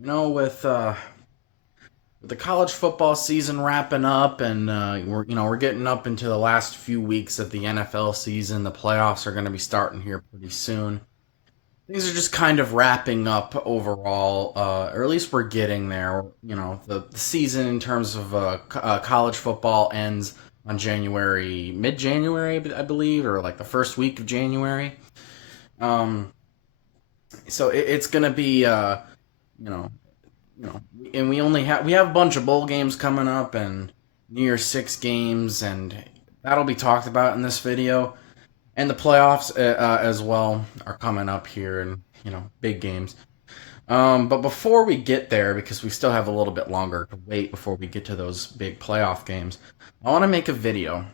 With the college football season wrapping up, and we're getting up into the last few weeks of the NFL season. The playoffs are going to be starting here pretty soon. Things are just kind of wrapping up overall, or at least we're getting there. The season in terms of college football ends on mid January, I believe, or like the first week of January. Um, so it's going to be, you know, and we have a bunch of bowl games coming up and New Year's Six games, and that'll be talked about in this video. And the playoffs as well are coming up here, and big games. But before we get there, because we still have a little bit longer to wait before we get to those big playoff games, I want to make a video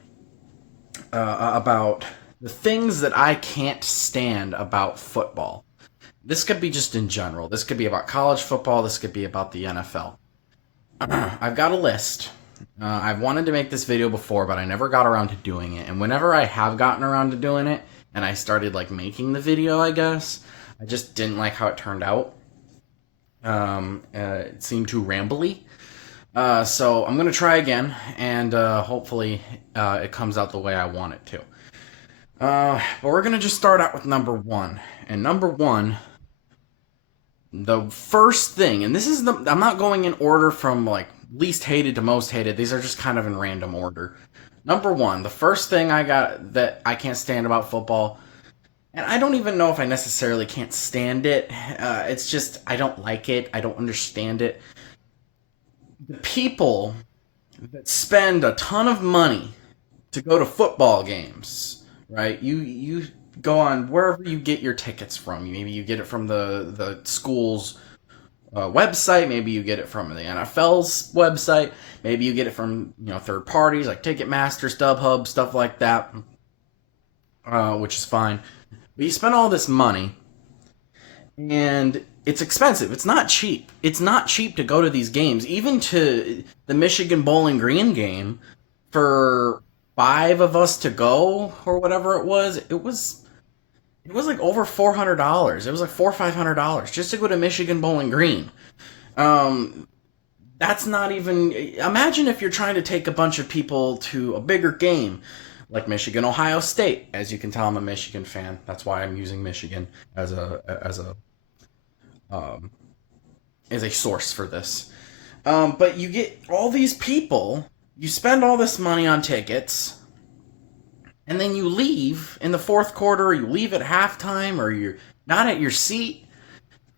about the things that I can't stand about football. This could be just in general. This could be about college football. This could be about the NFL. I've got a list. I've wanted to make this video before, but I never got around to doing it. And whenever I have gotten around to doing it, and I started like making the video, I guess I just didn't like how it turned out. It seemed too rambly. So I'm gonna try again, and hopefully it comes out the way I want it to. But we're gonna just start out with number one. And number one, the first thing, and I'm not going in order from like least hated to most hated. These are just kind of in random order. Number one, the first thing I got that I can't stand about football, and I don't even know if I necessarily can't stand it. It's just I don't like it. I don't understand it. The people that spend a ton of money to go to football games, right? You go on wherever you get your tickets from. Maybe you get it from the school's website. Maybe you get it from the NFL's website. Maybe you get it from third parties like Ticketmaster, StubHub, stuff like that, which is fine. But you spend all this money, and it's expensive. It's not cheap. It's not cheap to go to these games. Even to the Michigan Bowling Green game, for five of us to go or whatever it was like over $400. It was like $400 or $500 just to go to Michigan Bowling Green. Um, that's not even. Imagine if you're trying to take a bunch of people to a bigger game, like Michigan Ohio State. As you can tell, I'm a Michigan fan. That's why I'm using Michigan um, as a source for this. But you get all these people. You spend all this money on tickets, and then you leave in the fourth quarter, or you leave at halftime, or you're not at your seat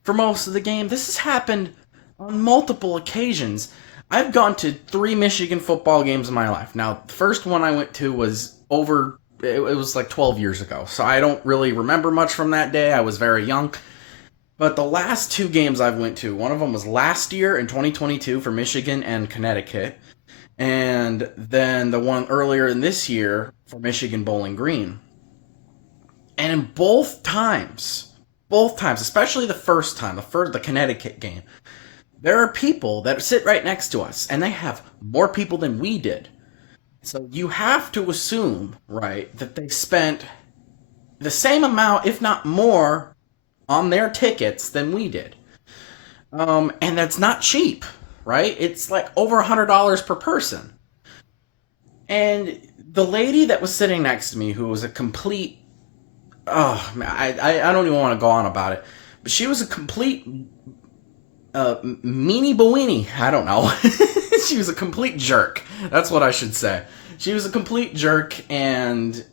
for most of the game. This has happened on multiple occasions. I've gone to three Michigan football games in my life. Now, the first one I went to was it was like 12 years ago, so I don't really remember much from that day. I was very young. But the last two games I've went to, one of them was last year in 2022 for Michigan and Connecticut, and then the one earlier in this year for Michigan Bowling Green. And in both times, especially the first time, the Connecticut game, there are people that sit right next to us, and they have more people than we did. So you have to assume, right, that they spent the same amount, if not more, on their tickets than we did. And that's not cheap, right? It's like over $100 per person. And the lady that was sitting next to me, who was a complete, oh man, I don't even want to go on about it, but she was a complete meanie bowini. I don't know. She was a complete jerk. That's what I should say. She was a complete jerk, and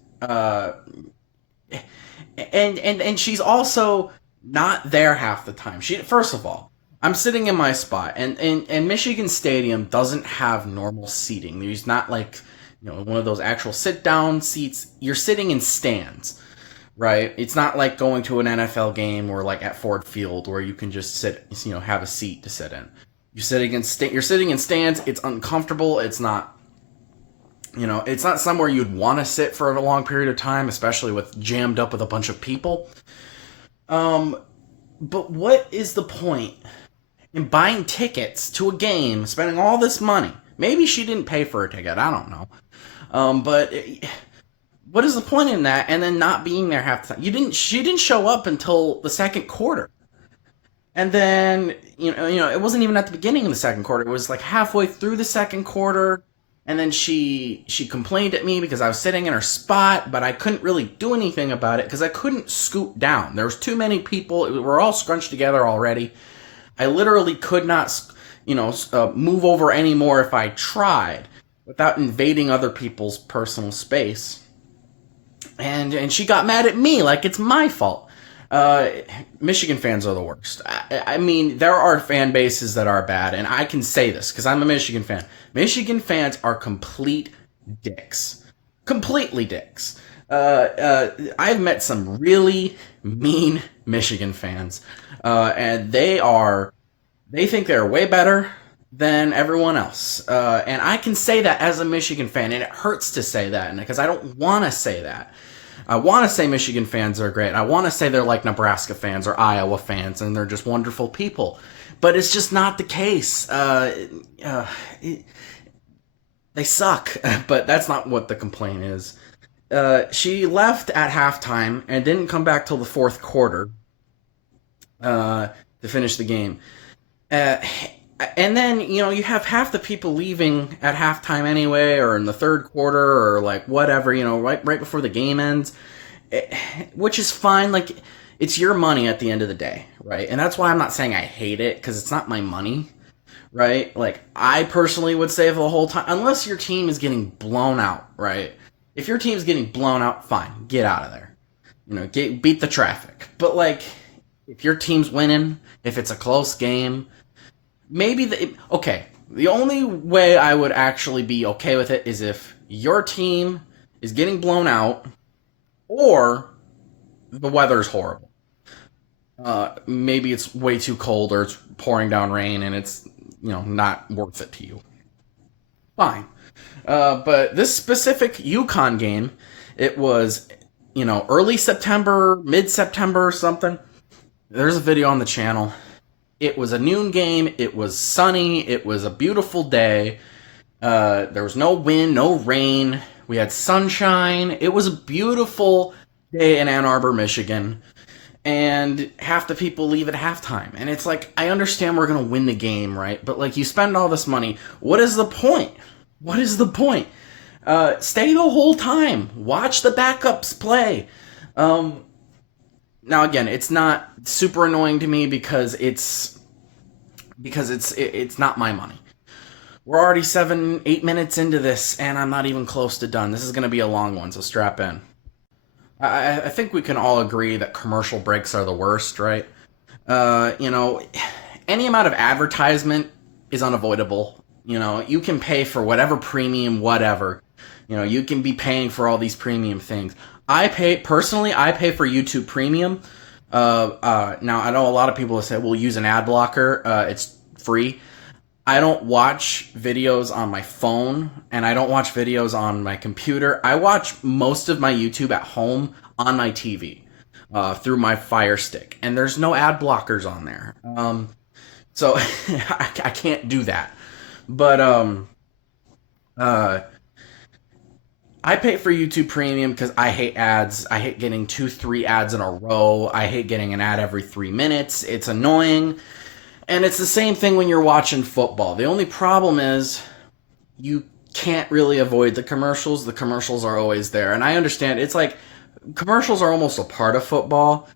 she's also not there half the time. First of all, I'm sitting in my spot, and Michigan Stadium doesn't have normal seating. There's not like one of those actual sit down seats. You're sitting in stands, right? It's not like going to an NFL game or like at Ford Field where you can just sit, have a seat to sit in. You're sitting in stands. It's uncomfortable. It's not somewhere you'd want to sit for a long period of time, especially with jammed up with a bunch of people. Um, but what is the point in buying tickets to a game, spending all this money? Maybe she didn't pay for a ticket. I don't know. But what is the point in that? And then not being there half the time. She didn't show up until the second quarter. And then, it wasn't even at the beginning of the second quarter. It was like halfway through the second quarter. And then she complained at me because I was sitting in her spot, but I couldn't really do anything about it because I couldn't scoot down. There was too many people. We're all scrunched together already. I literally could not, move over anymore if I tried without invading other people's personal space. And she got mad at me like it's my fault. Uh, Michigan fans are the worst. I mean, there are fan bases that are bad, and I can say this because I'm a Michigan fan. Michigan fans are complete dicks, completely dicks. I've met some really mean Michigan fans, and they think they're way better than everyone else. And I can say that as a Michigan fan, and it hurts to say that because I don't want to say that. I want to say Michigan fans are great. I want to say they're like Nebraska fans or Iowa fans, and they're just wonderful people. But it's just not the case. It, they suck, but that's not what the complaint is. She left at halftime and didn't come back till the fourth quarter to finish the game. Uh, and then you have half the people leaving at halftime anyway, or in the third quarter, or like whatever, right before the game ends, which is fine. Like it's your money at the end of the day, right? And that's why I'm not saying I hate it because it's not my money, right? Like I personally would say for the whole time, unless your team is getting blown out, right? If your team's getting blown out, fine, get out of there, beat the traffic. But like if your team's winning, if it's a close game maybe okay. The only way I would actually be okay with it is if your team is getting blown out or the weather's horrible. Maybe it's way too cold or it's pouring down rain and it's not worth it to you. Fine. But this specific UConn game, it was early September, mid September or something. There's a video on the channel. It was a noon game. It was sunny. It was a beautiful day. There was no wind, no rain. We had sunshine. It was a beautiful day in Ann Arbor, Michigan. And half the people leave at halftime. And it's like, I understand we're going to win the game, right? But like, you spend all this money. What is the point? What is the point? Stay the whole time. Watch the backups play. Now again, it's not super annoying to me because it's not my money. We're already 7-8 minutes into this, and I'm not even close to done. This is going to be a long one, so strap in. I think we can all agree that commercial breaks are the worst, right? Any amount of advertisement is unavoidable. You can pay for whatever premium, whatever. You can be paying for all these premium things. I pay for YouTube Premium. Now I know a lot of people have said, "Well, use an ad blocker. It's free." I don't watch videos on my phone, and I don't watch videos on my computer. I watch most of my YouTube at home on my TV through my Fire Stick, and there's no ad blockers on there. So I can't do that. But I pay for YouTube Premium because I hate ads. I hate getting 2, 3 ads in a row. I hate getting an ad every 3 minutes. It's annoying. And it's the same thing when you're watching football. The only problem is you can't really avoid the commercials. The commercials are always there. And I understand it's like commercials are almost a part of football.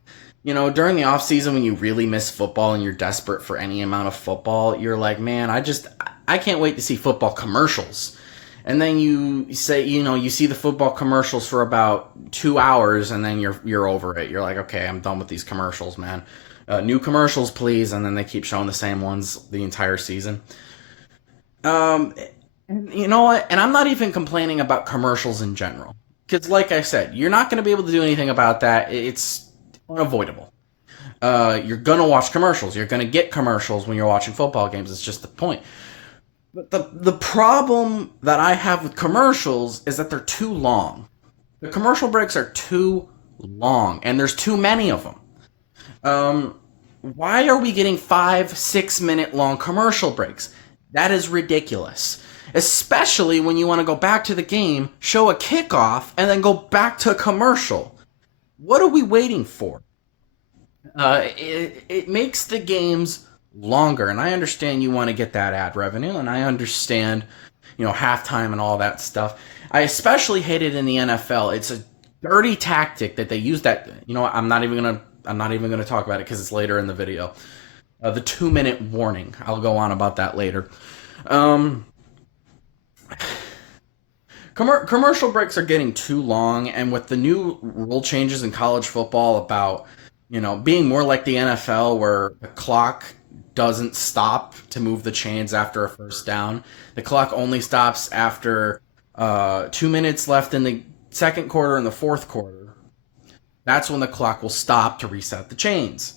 During the off season when you really miss football and you're desperate for any amount of football, you're like, man, I can't wait to see football commercials. And then you say, you see the football commercials for about 2 hours, and then you're over it. You're like, okay, I'm done with these commercials, man. New commercials, please. And then they keep showing the same ones the entire season. And you know what? And I'm not even complaining about commercials in general, because, like I said, you're not going to be able to do anything about that. It's unavoidable. You're gonna watch commercials. You're gonna get commercials when you're watching football games. It's just the point. But the problem that I have with commercials is that they're too long. The commercial breaks are too long, and there's too many of them. Why are we getting 5-6 minute long commercial breaks? That is ridiculous. Especially when you want to go back to the game, show a kickoff, and then go back to a commercial. What are we waiting for? It makes the games longer, and I understand you want to get that ad revenue, and I understand, halftime and all that stuff. I especially hate it in the NFL. It's a dirty tactic that they use. That I'm not even gonna talk about it because it's later in the video. The 2 minute warning. I'll go on about that later. Um, Commercial breaks are getting too long, and with the new rule changes in college football about being more like the NFL, where the clock doesn't stop to move the chains after a first down. The clock only stops after 2 minutes left in the second quarter and the fourth quarter. That's when the clock will stop to reset the chains.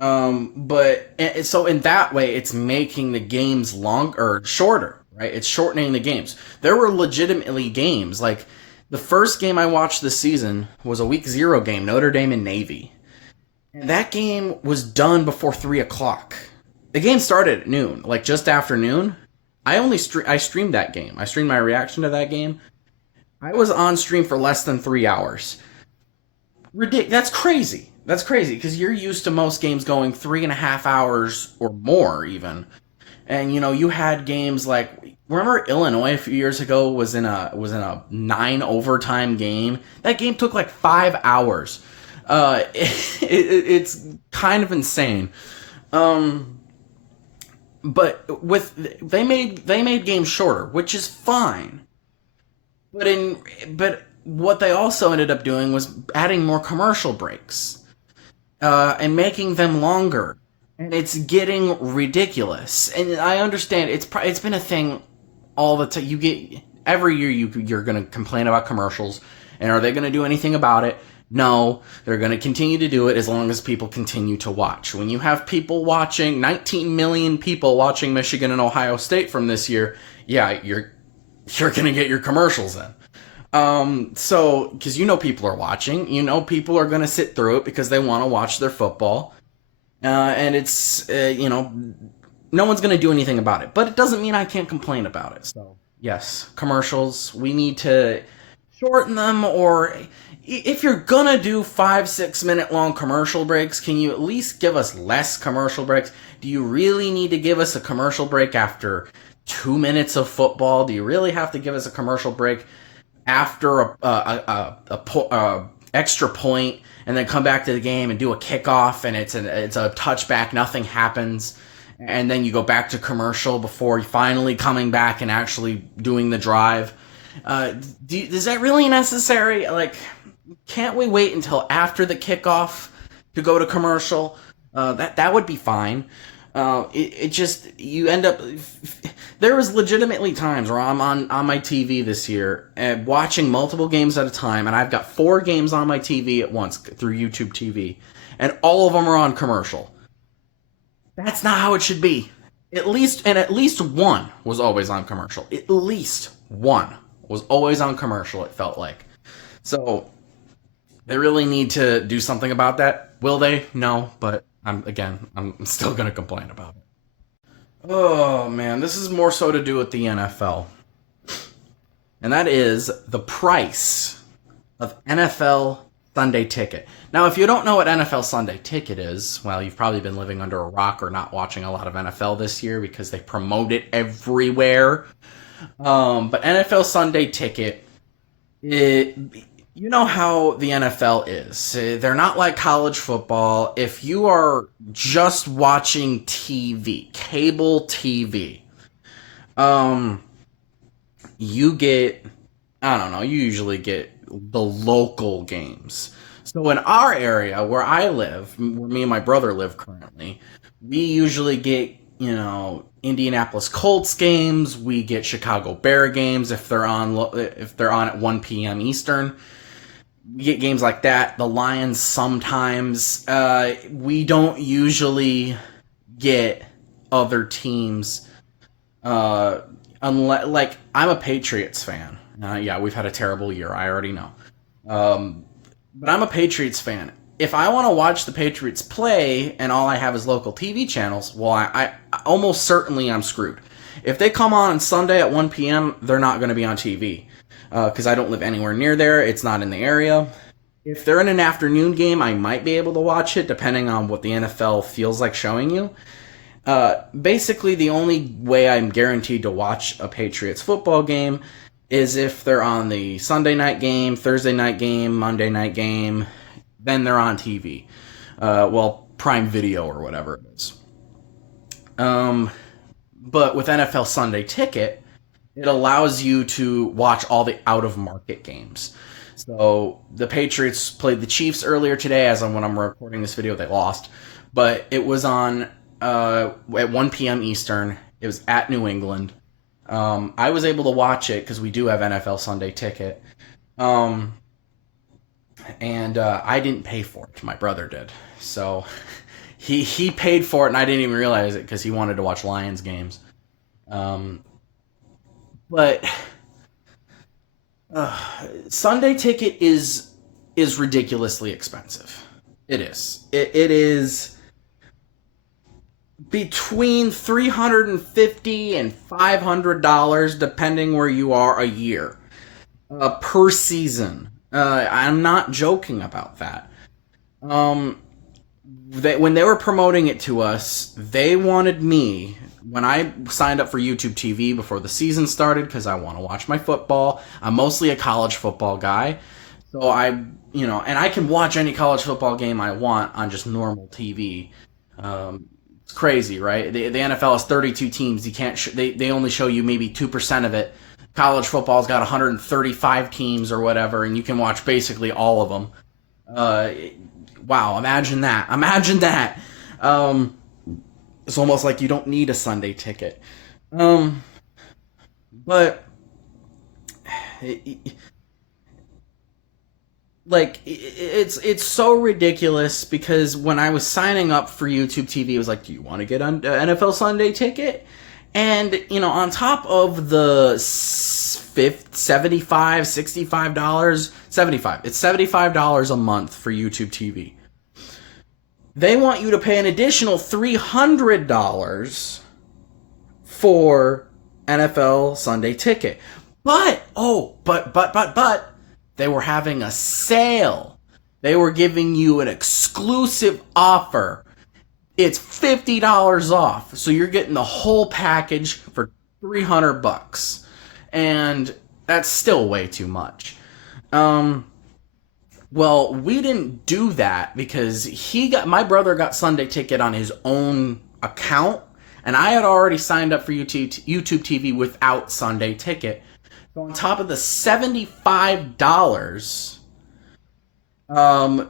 So in that way, it's making the games longer or shorter, right? It's shortening the games. There were legitimately games like the first game I watched this season was a week zero game, Notre Dame and Navy. And that game was done before 3 o'clock. The game started at noon, like just after noon. I streamed that game. I streamed my reaction to that game. I was on stream for less than 3 hours. That's crazy. That's crazy because you're used to most games going 3.5 hours or more, even. And you had games like, remember Illinois a few years ago was in a 9 overtime game. That game took like 5 hours. It's kind of insane. Um, but with they made games shorter, which is fine. But what they also ended up doing was adding more commercial breaks, and making them longer, and it's getting ridiculous. And I understand it's been a thing all the time. You get every year you're going to complain about commercials, and are they going to do anything about it? No, they're going to continue to do it as long as people continue to watch. When you have people watching, 19 million people watching Michigan and Ohio State from this year, yeah, you're going to get your commercials in. So, because people are watching, people are going to sit through it because they want to watch their football. And it's, no one's going to do anything about it. But it doesn't mean I can't complain about it. So, yes, commercials, we need to shorten them, or if you're going to do 5-6 minute long commercial breaks, can you at least give us less commercial breaks? Do you really need to give us a commercial break after 2 minutes of football? Do you really have to give us a commercial break after a extra point, and then come back to the game and do a kickoff, and it's a touchback, nothing happens, and then you go back to commercial before finally coming back and actually doing the drive? Is that really necessary? Like, can't we wait until after the kickoff to go to commercial? That would be fine. It just, you end up. There was legitimately times where I'm on my TV this year and watching multiple games at a time, and I've got 4 games on my TV at once through YouTube TV, and all of them are on commercial. That's not how it should be. At least one was always on commercial. At least one was always on commercial, it felt like. So they really need to do something about that. Will they? No, but I'm still gonna complain about it. Oh man, this is more so to do with the NFL, and that is the price of NFL Sunday Ticket. Now, if you don't know what NFL Sunday Ticket is, well, you've probably been living under a rock or not watching a lot of NFL this year because they promote it everywhere. But NFL Sunday Ticket, it, you know how the NFL is. They're not like college football. If you are just watching TV, cable TV, um, you get, I don't know, you usually get the local games. So in our area where I live, where me and my brother live currently, we usually get, Indianapolis Colts games. We get Chicago Bear games if they're on at 1 p.m. Eastern. We get games like that. The Lions sometimes. We don't usually get other teams. Unless, like, I'm a Patriots fan. Yeah, we've had a terrible year. I already know. But I'm a Patriots fan. If I want to watch the Patriots play and all I have is local TV channels, well, I almost certainly I'm screwed. If they come on Sunday at 1 p.m., they're not going to be on TV because I don't live anywhere near there. It's not in the area. If they're in an afternoon game, I might be able to watch it, depending on what the NFL feels like showing you. Basically, the only way I'm guaranteed to watch a Patriots football game is if they're on the Sunday night game, Thursday night game, Monday night game, then they're on TV. Well, Prime Video or whatever it is. Um, but with NFL Sunday Ticket, it allows you to watch all the out of market games. So the Patriots played the Chiefs earlier today. As on when I'm recording this video, they lost, but it was on at 1 p.m. Eastern. It was at New England. I was able to watch it because we do have NFL Sunday Ticket, um, and I didn't pay for it. My brother did, so he paid for it, and I didn't even realize it because he wanted to watch Lions games. Um, but uh, Sunday Ticket is ridiculously expensive. It is. It is between $350 and $500 depending where you are a year per season. I'm not joking about that. Um, when they were promoting it to us, they wanted me when I signed up for YouTube TV before the season started because I want to watch my football. I'm mostly a college football guy, so and I can watch any college football game I want on just normal TV. It's crazy, right? The NFL has 32 teams. You can't. They only show you maybe 2% of it. College football's got 135 teams or whatever, and you can watch basically all of them. Uh, wow, imagine that. Imagine that. Um, it's almost like you don't need a Sunday ticket. Um, but it, it's so ridiculous because when I was signing up for YouTube TV, it was like, "Do you want to get an NFL Sunday ticket?" And on top of the fifth, 75, $65, 75. It's $75 a month for YouTube TV. They want you to pay an additional $300 for NFL Sunday ticket. But they were having a sale. They were giving you an exclusive offer. It's $50 off. So you're getting the whole package for 300 bucks. And that's still way too much. Um well, we didn't do that because my brother got Sunday ticket on his own account and I had already signed up for YouTube TV without Sunday ticket. So on top of the $75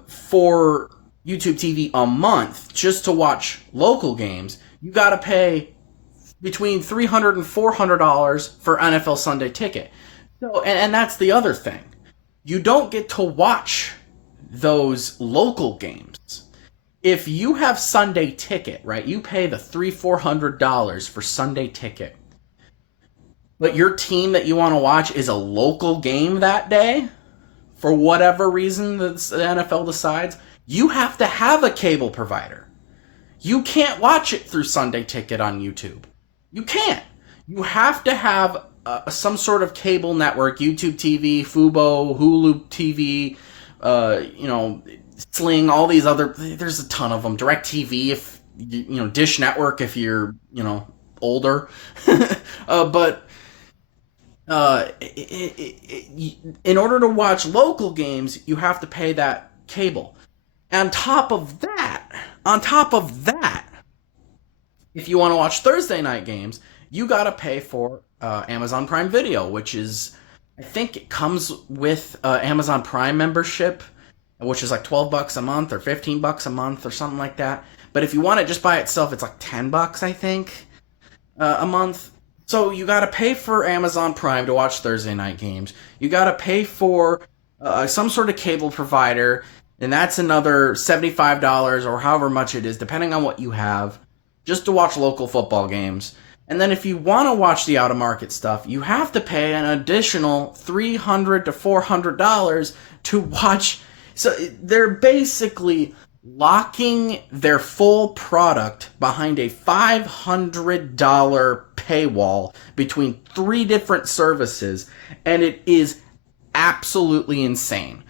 for YouTube TV a month just to watch local games, you got to pay between $300 and $400 for NFL Sunday ticket. So, and that's the other thing. You don't get to watch those local games. If you have Sunday ticket, right, you pay the $300-$400 for Sunday ticket, but your team that you want to watch is a local game that day, for whatever reason the NFL decides, you have to have a cable provider. You can't watch it through Sunday Ticket on YouTube. You can't. You have to have some sort of cable network, YouTube TV, Fubo, Hulu TV, Sling, all these other. There's a ton of them. DirecTV, if Dish Network, if you're older. But in order to watch local games, you have to pay that cable. On top of that, if you want to watch Thursday night games, you got to pay for Amazon Prime Video, which is, I think it comes with Amazon Prime membership, which is like 12 bucks a month or 15 bucks a month or something like that. But if you want it just by itself, it's like 10 bucks, I think, a month. So you got to pay for Amazon Prime to watch Thursday night games. You got to pay for some sort of cable provider, and that's another $75 or however much it is, depending on what you have, just to watch local football games. And then if you want to watch the out-of-market stuff, you have to pay an additional $300 to $400 to watch. So they're basically locking their full product behind a $500 paywall between three different services, and it is absolutely insane.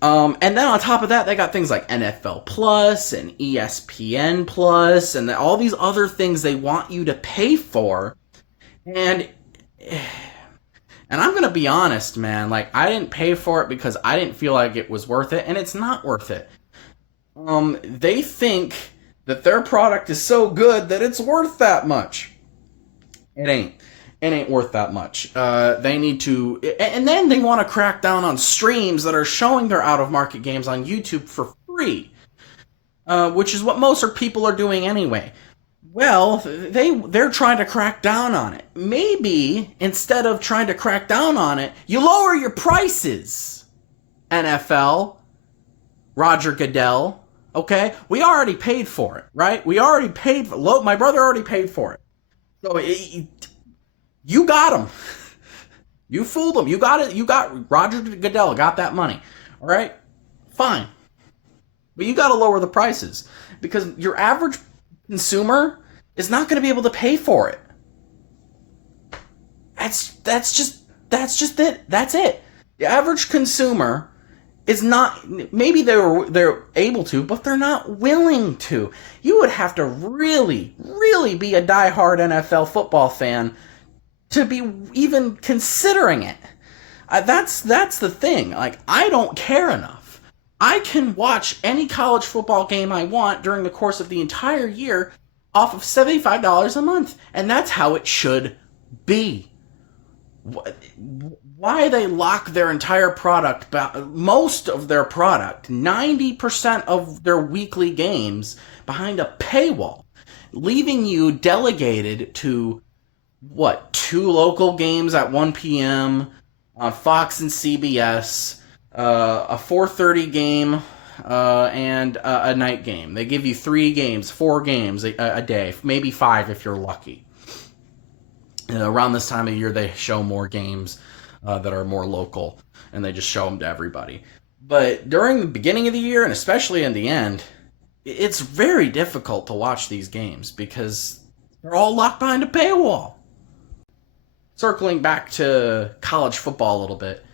And then on top of that, they got things like NFL Plus and ESPN Plus and all these other things they want you to pay for. And and I'm gonna be honest, man. Like, I didn't pay for it because I didn't feel like it was worth it, and it's not worth it. They think that their product is so good that it's worth that much. It ain't. It ain't worth that much. They need to, and then they want to crack down on streams that are showing their out of market games on YouTube for free, which is what most people are doing anyway. Well, they're trying to crack down on it. Maybe instead of trying to crack down on it, you lower your prices. NFL, Roger Goodell. Okay, we already paid for it, right? We already paid for. My brother already paid for it. So you got him. You fooled him. You got it. You got Roger Goodell. Got that money. All right, fine. But you got to lower the prices because your average consumer is not going to be able to pay for it. That's just it. That's it. The average consumer is not. Maybe they're able to, but they're not willing to. You would have to really, really be a diehard NFL football fan to be even considering it. That's the thing. Like, I don't care enough. I can watch any college football game I want during the course of the entire year off of $75 a month, and that's how it should be. Why they lock their entire product, most of their product, 90% of their weekly games behind a paywall, leaving you delegated to two local games at 1 p.m. on Fox and CBS, a 4:30 game, and a night game. They give you 4 games a day, maybe 5 if you're lucky. Around this time of year, they show more games that are more local, and they just show them to everybody. But during the beginning of the year, and especially in the end, it's very difficult to watch these games because they're all locked behind a paywall. Circling back to college football a little bit,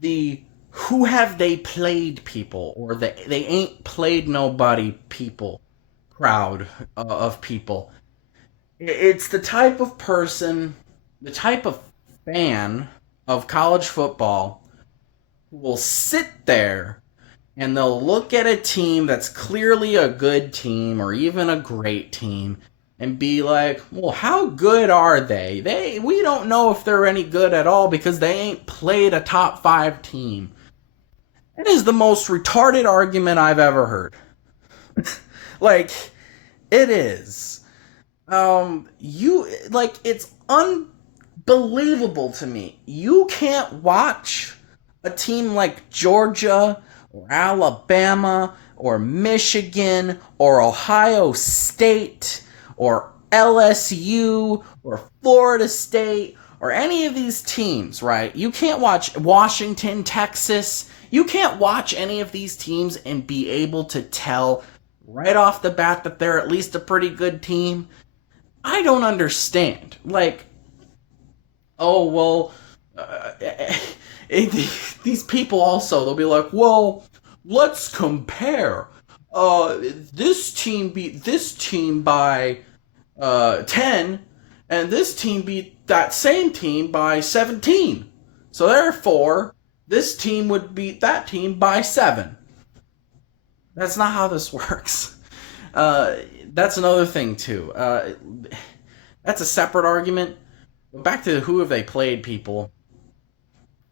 the who have they played people, or they ain't played nobody people crowd of people. It's the type of person, the type of fan of college football who will sit there and they'll look at a team that's clearly a good team or even a great team and be like, well, how good are they? We don't know if they're any good at all because they ain't played a top 5 team. It is the most retarded argument I've ever heard. Like, it is. It's unbelievable to me. You can't watch a team like Georgia or Alabama or Michigan or Ohio State or LSU or Florida State or any of these teams, right? You can't watch Washington, Texas. You can't watch any of these teams and be able to tell right off the bat that they're at least a pretty good team. I don't understand. Like, oh, well, these people also, they'll be like, well, let's compare. This team beat this team by 10, and this team beat that same team by 17. So therefore, this team would beat that team by 7. That's not how this works. That's another thing, too. That's a separate argument. But back to who have they played, people.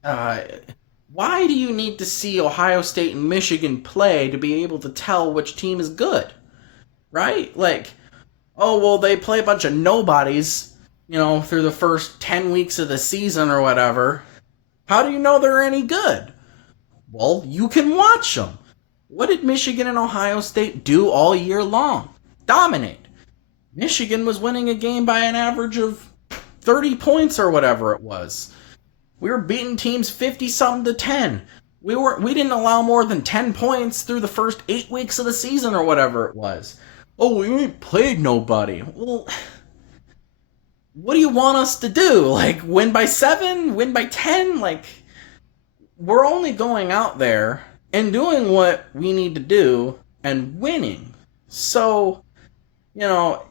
Why do you need to see Ohio State and Michigan play to be able to tell which team is good? Right? Like, oh, well, they play a bunch of nobodies, through the first 10 weeks of the season or whatever. How do you know they're any good? Well, you can watch them. What did Michigan and Ohio State do all year long? Dominate. Michigan was winning a game by an average of 30 points or whatever it was. We were beating teams 50-something to 10. We didn't allow more than 10 points through the first 8 weeks of the season or whatever it was. Oh, we ain't played nobody. Well, what do you want us to do? Like, win by 7? Win by 10? Like, we're only going out there and doing what we need to do and winning. So, you know,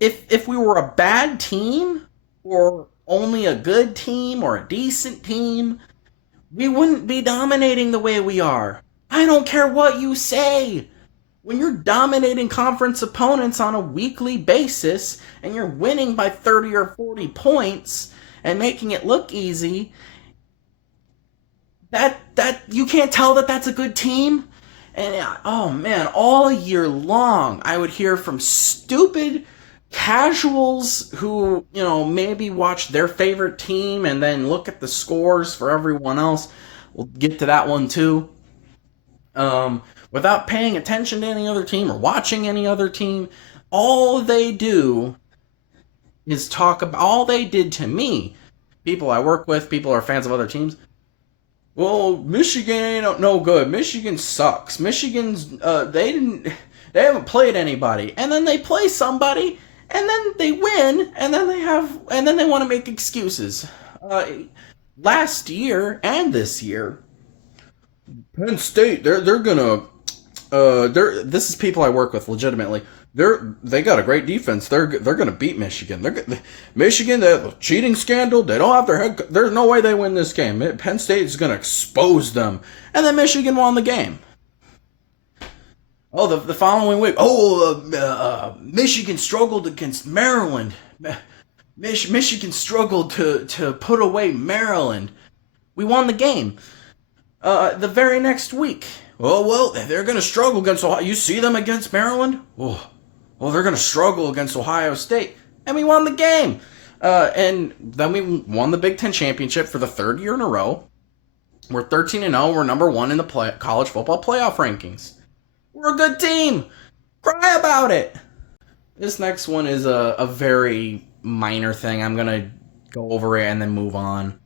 if we were a bad team or only a good team or a decent team, we wouldn't be dominating the way we are. I don't care what you say. When you're dominating conference opponents on a weekly basis and you're winning by 30 or 40 points and making it look easy, that you can't tell that that's a good team. And oh man, all year long I would hear from stupid casuals who, maybe watch their favorite team and then look at the scores for everyone else. We'll get to that one too. Without paying attention to any other team or watching any other team, all they do is talk about, all they did to me, people I work with, people who are fans of other teams. Well, Michigan ain't no good. Michigan sucks. Michigan's they haven't played anybody, and then they play somebody, and then they win, and then they want to make excuses. Last year and this year, Penn State, they're gonna this is people I work with legitimately. They got a great defense. They're gonna beat Michigan. Michigan, the cheating scandal. They don't have their head. There's no way they win this game. Penn State is gonna expose them, and then Michigan won the game. Oh, the following week. Michigan struggled against Maryland. Michigan struggled to put away Maryland. We won the game. The very next week. Oh, well, they're going to struggle against Ohio. You see them against Maryland? Oh, well, they're going to struggle against Ohio State. And we won the game. And then we won the Big Ten Championship for the third year in a row. We're 13-0. We're number one in the college football playoff rankings. We're a good team. Cry about it. This next one is a very minor thing. I'm going to go over it and then move on.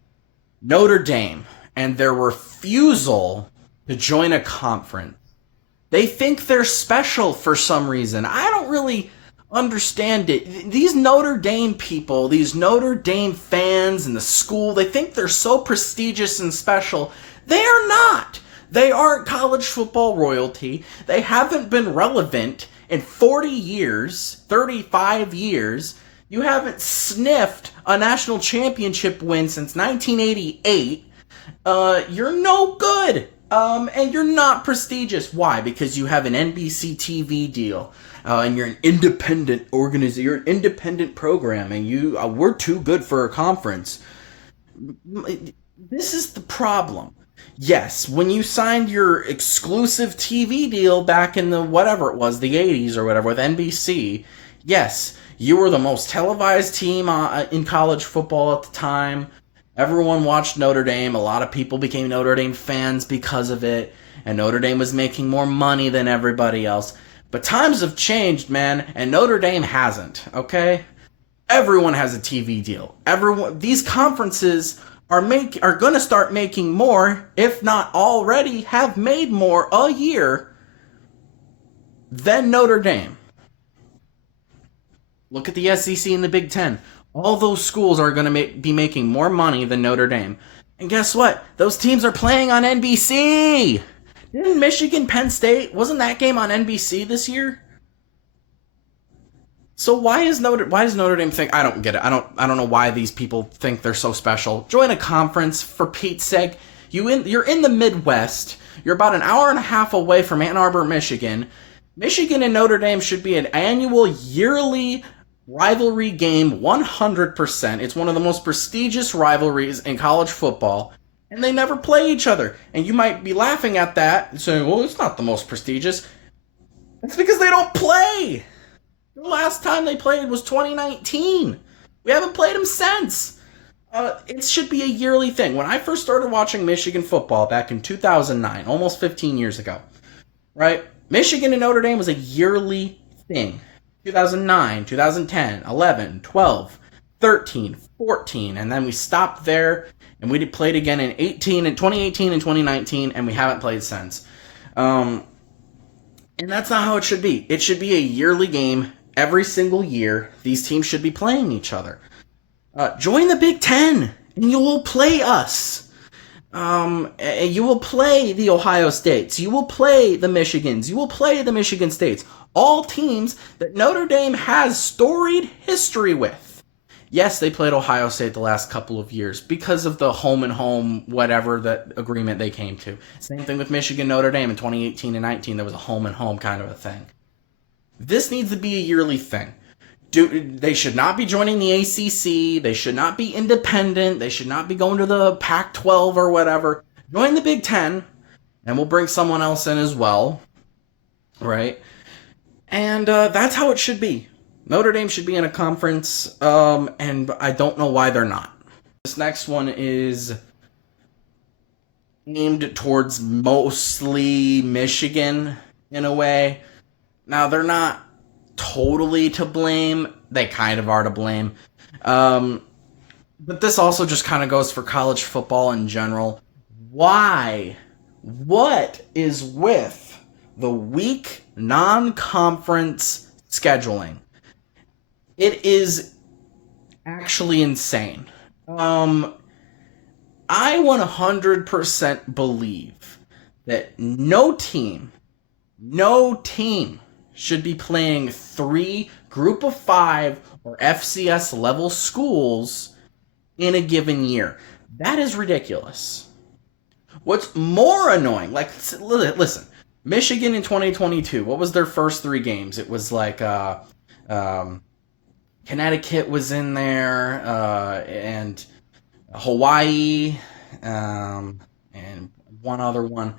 Notre Dame and their refusal to join a conference. They think they're special for some reason. I don't really understand it. These Notre Dame people, these Notre Dame fans and the school, they think they're so prestigious and special. They are not. They aren't college football royalty. They haven't been relevant in 40 years, 35 years. You haven't sniffed a national championship win since 1988. You're no good. And you're not prestigious. Why? Because you have an NBC TV deal, and you're an independent organization, you're an independent program, and we're too good for a conference. This is the problem. Yes, when you signed your exclusive TV deal back in the whatever it was, the 80s or whatever, with NBC, yes, you were the most televised team in college football at the time. Everyone watched Notre Dame. A lot of people became Notre Dame fans because of it. And Notre Dame was making more money than everybody else. But times have changed, man, and Notre Dame hasn't, okay? Everyone has a TV deal. These conferences are going to start making more, if not already have made more a year than Notre Dame. Look at the SEC and the Big Ten. All those schools are going to be making more money than Notre Dame. And guess what? Those teams are playing on NBC. Didn't Michigan, Penn State, wasn't that game on NBC this year? So why does Notre Dame think, I don't get it. I don't know why these people think they're so special. Join a conference, for Pete's sake. You're in the Midwest. You're about an hour and a half away from Ann Arbor, Michigan. Michigan and Notre Dame should be an annual, yearly rivalry game, 100%. It's one of the most prestigious rivalries in college football, and they never play each other. And you might be laughing at that and saying, well, it's not the most prestigious. That's because they don't play. The last time they played was 2019. We haven't played them since. It should be a yearly thing. When I first started watching Michigan football back in 2009, almost 15 years ago, right? Michigan and Notre Dame was a yearly thing. 2009, 2010, 11, 12, 13, 14, and then we stopped there, and we played again in 2018 and 2019, and we haven't played since. And that's not how it should be. It should be a yearly game every single year. These teams should be playing each other. Join the Big Ten, and you will play us. You will play the Ohio States. You will play the Michigans. You will play the Michigan States. All teams that Notre Dame has storied history with. Yes, they played Ohio State the last couple of years because of the home and home whatever that agreement they came to. Same thing with Michigan Notre Dame in 2018 and 19. There was a home and home kind of a thing. This needs to be a yearly thing. They should not be joining the ACC. They should not be independent. They should not be going to the Pac-12 or whatever. Join the Big Ten, and we'll bring someone else in as well, right? And that's how it should be. Notre Dame should be in a conference, and I don't know why they're not. This next one is aimed towards mostly Michigan in a way. Now, they're not totally to blame. They kind of are to blame. But this also just kind of goes for college football in general. Why? What is with the weak non-conference scheduling? It is actually insane. I 100% believe that no team should be playing 3 group of 5 or FCS level schools in a given year. That is ridiculous. What's more annoying, like, listen, Michigan in 2022, what was their first 3 games? It was like, Connecticut was in there, and Hawaii, and one other one.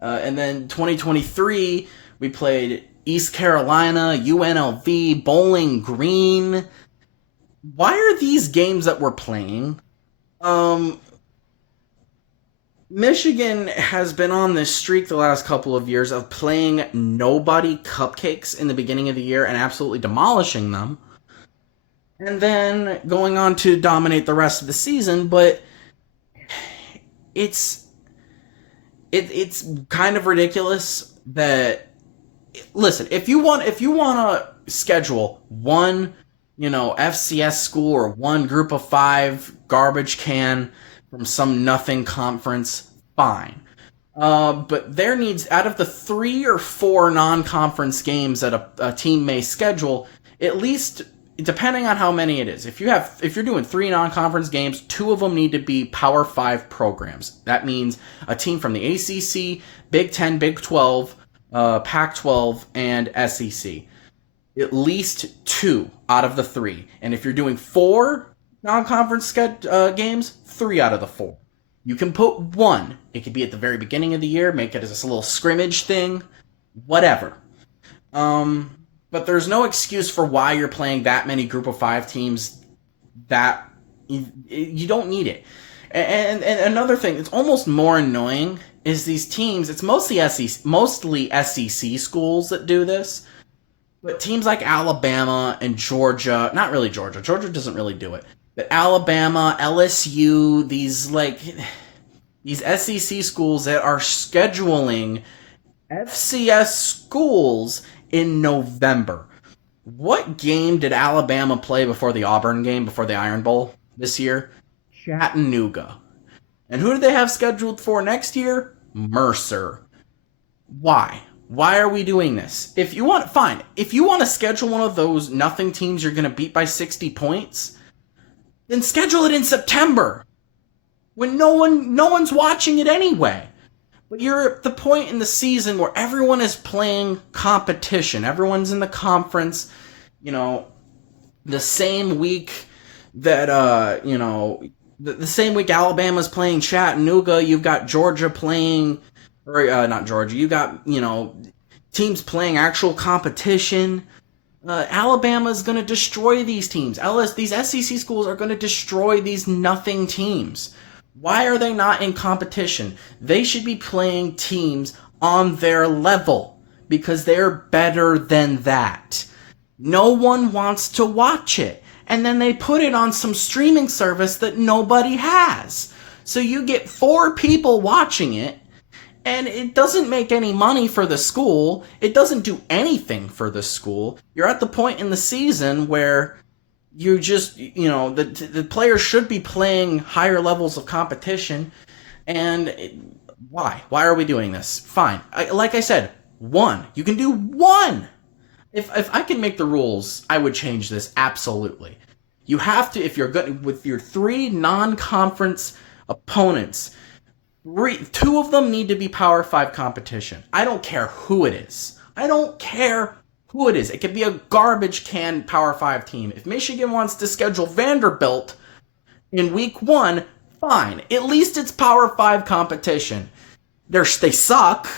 And then 2023, we played East Carolina, UNLV, Bowling Green. Why are these games that we're playing? Michigan has been on this streak the last couple of years of playing nobody cupcakes in the beginning of the year and absolutely demolishing them. And then going on to dominate the rest of the season, but it's kind of ridiculous that, listen, if you want to schedule one, FCS school or one group of 5 garbage can from some nothing conference, fine. But there needs, out of the 3 or 4 non-conference games that a team may schedule, at least, depending on how many it is, if you're doing 3 non-conference games, 2 of them need to be Power 5 programs. That means a team from the ACC, Big 10, Big 12, Pac-12, and SEC. At least 2 out of the 3. And if you're doing 4 non-conference games, 3 out of the 4. You can put 1. It could be at the very beginning of the year, make it as a little scrimmage thing, whatever. But there's no excuse for why you're playing that many group of 5 teams. That you don't need it. And another thing, it's almost more annoying, is these teams, it's mostly SEC schools that do this, but teams like Alabama and Georgia, not really Georgia doesn't really do it, but Alabama, LSU, these SEC schools that are scheduling FCS schools in November. What game did Alabama play before the Auburn game, before the Iron Bowl this year? Chattanooga. And who do they have scheduled for next year? Mercer. Why? Why are we doing this? If you want, fine. If you want to schedule one of those nothing teams you're going to beat by 60 points, then schedule it in September, when no one's watching it anyway. But you're at the point in the season where everyone is playing competition. Everyone's in the conference, the same week that, the same week Alabama's playing Chattanooga, you've got Georgia playing, or not Georgia, you got, teams playing actual competition. Alabama's going to destroy these teams. These SEC schools are going to destroy these nothing teams. Why are they not in competition? They should be playing teams on their level, because they're better than that. No one wants to watch it. And then they put it on some streaming service that nobody has. So you get 4 people watching it, and it doesn't make any money for the school. It doesn't do anything for the school. You're at the point in the season where you just, the players should be playing higher levels of competition. And why? Why are we doing this? Fine. Like I said, one. You can do one. If I can make the rules, I would change this absolutely. You have to, if you're good with your three non-conference opponents, two of them need to be Power 5 competition. I don't care who it is. I don't care who it is. It could be a garbage can Power 5 team. If Michigan wants to schedule Vanderbilt in week 1, fine. At least it's Power 5 competition. They suck,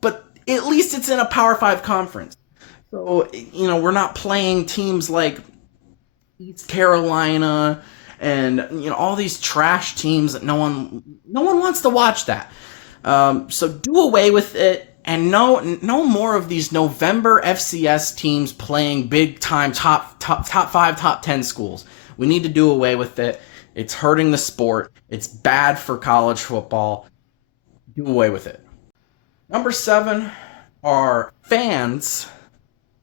but at least it's in a Power 5 conference. So, we're not playing teams like East Carolina and all these trash teams that no one wants to watch that. So do away with it, and no more of these November FCS teams playing big time top 5, top 10 schools. We need to do away with it. It's hurting the sport. It's bad for college football. Do away with it. Number 7 are fans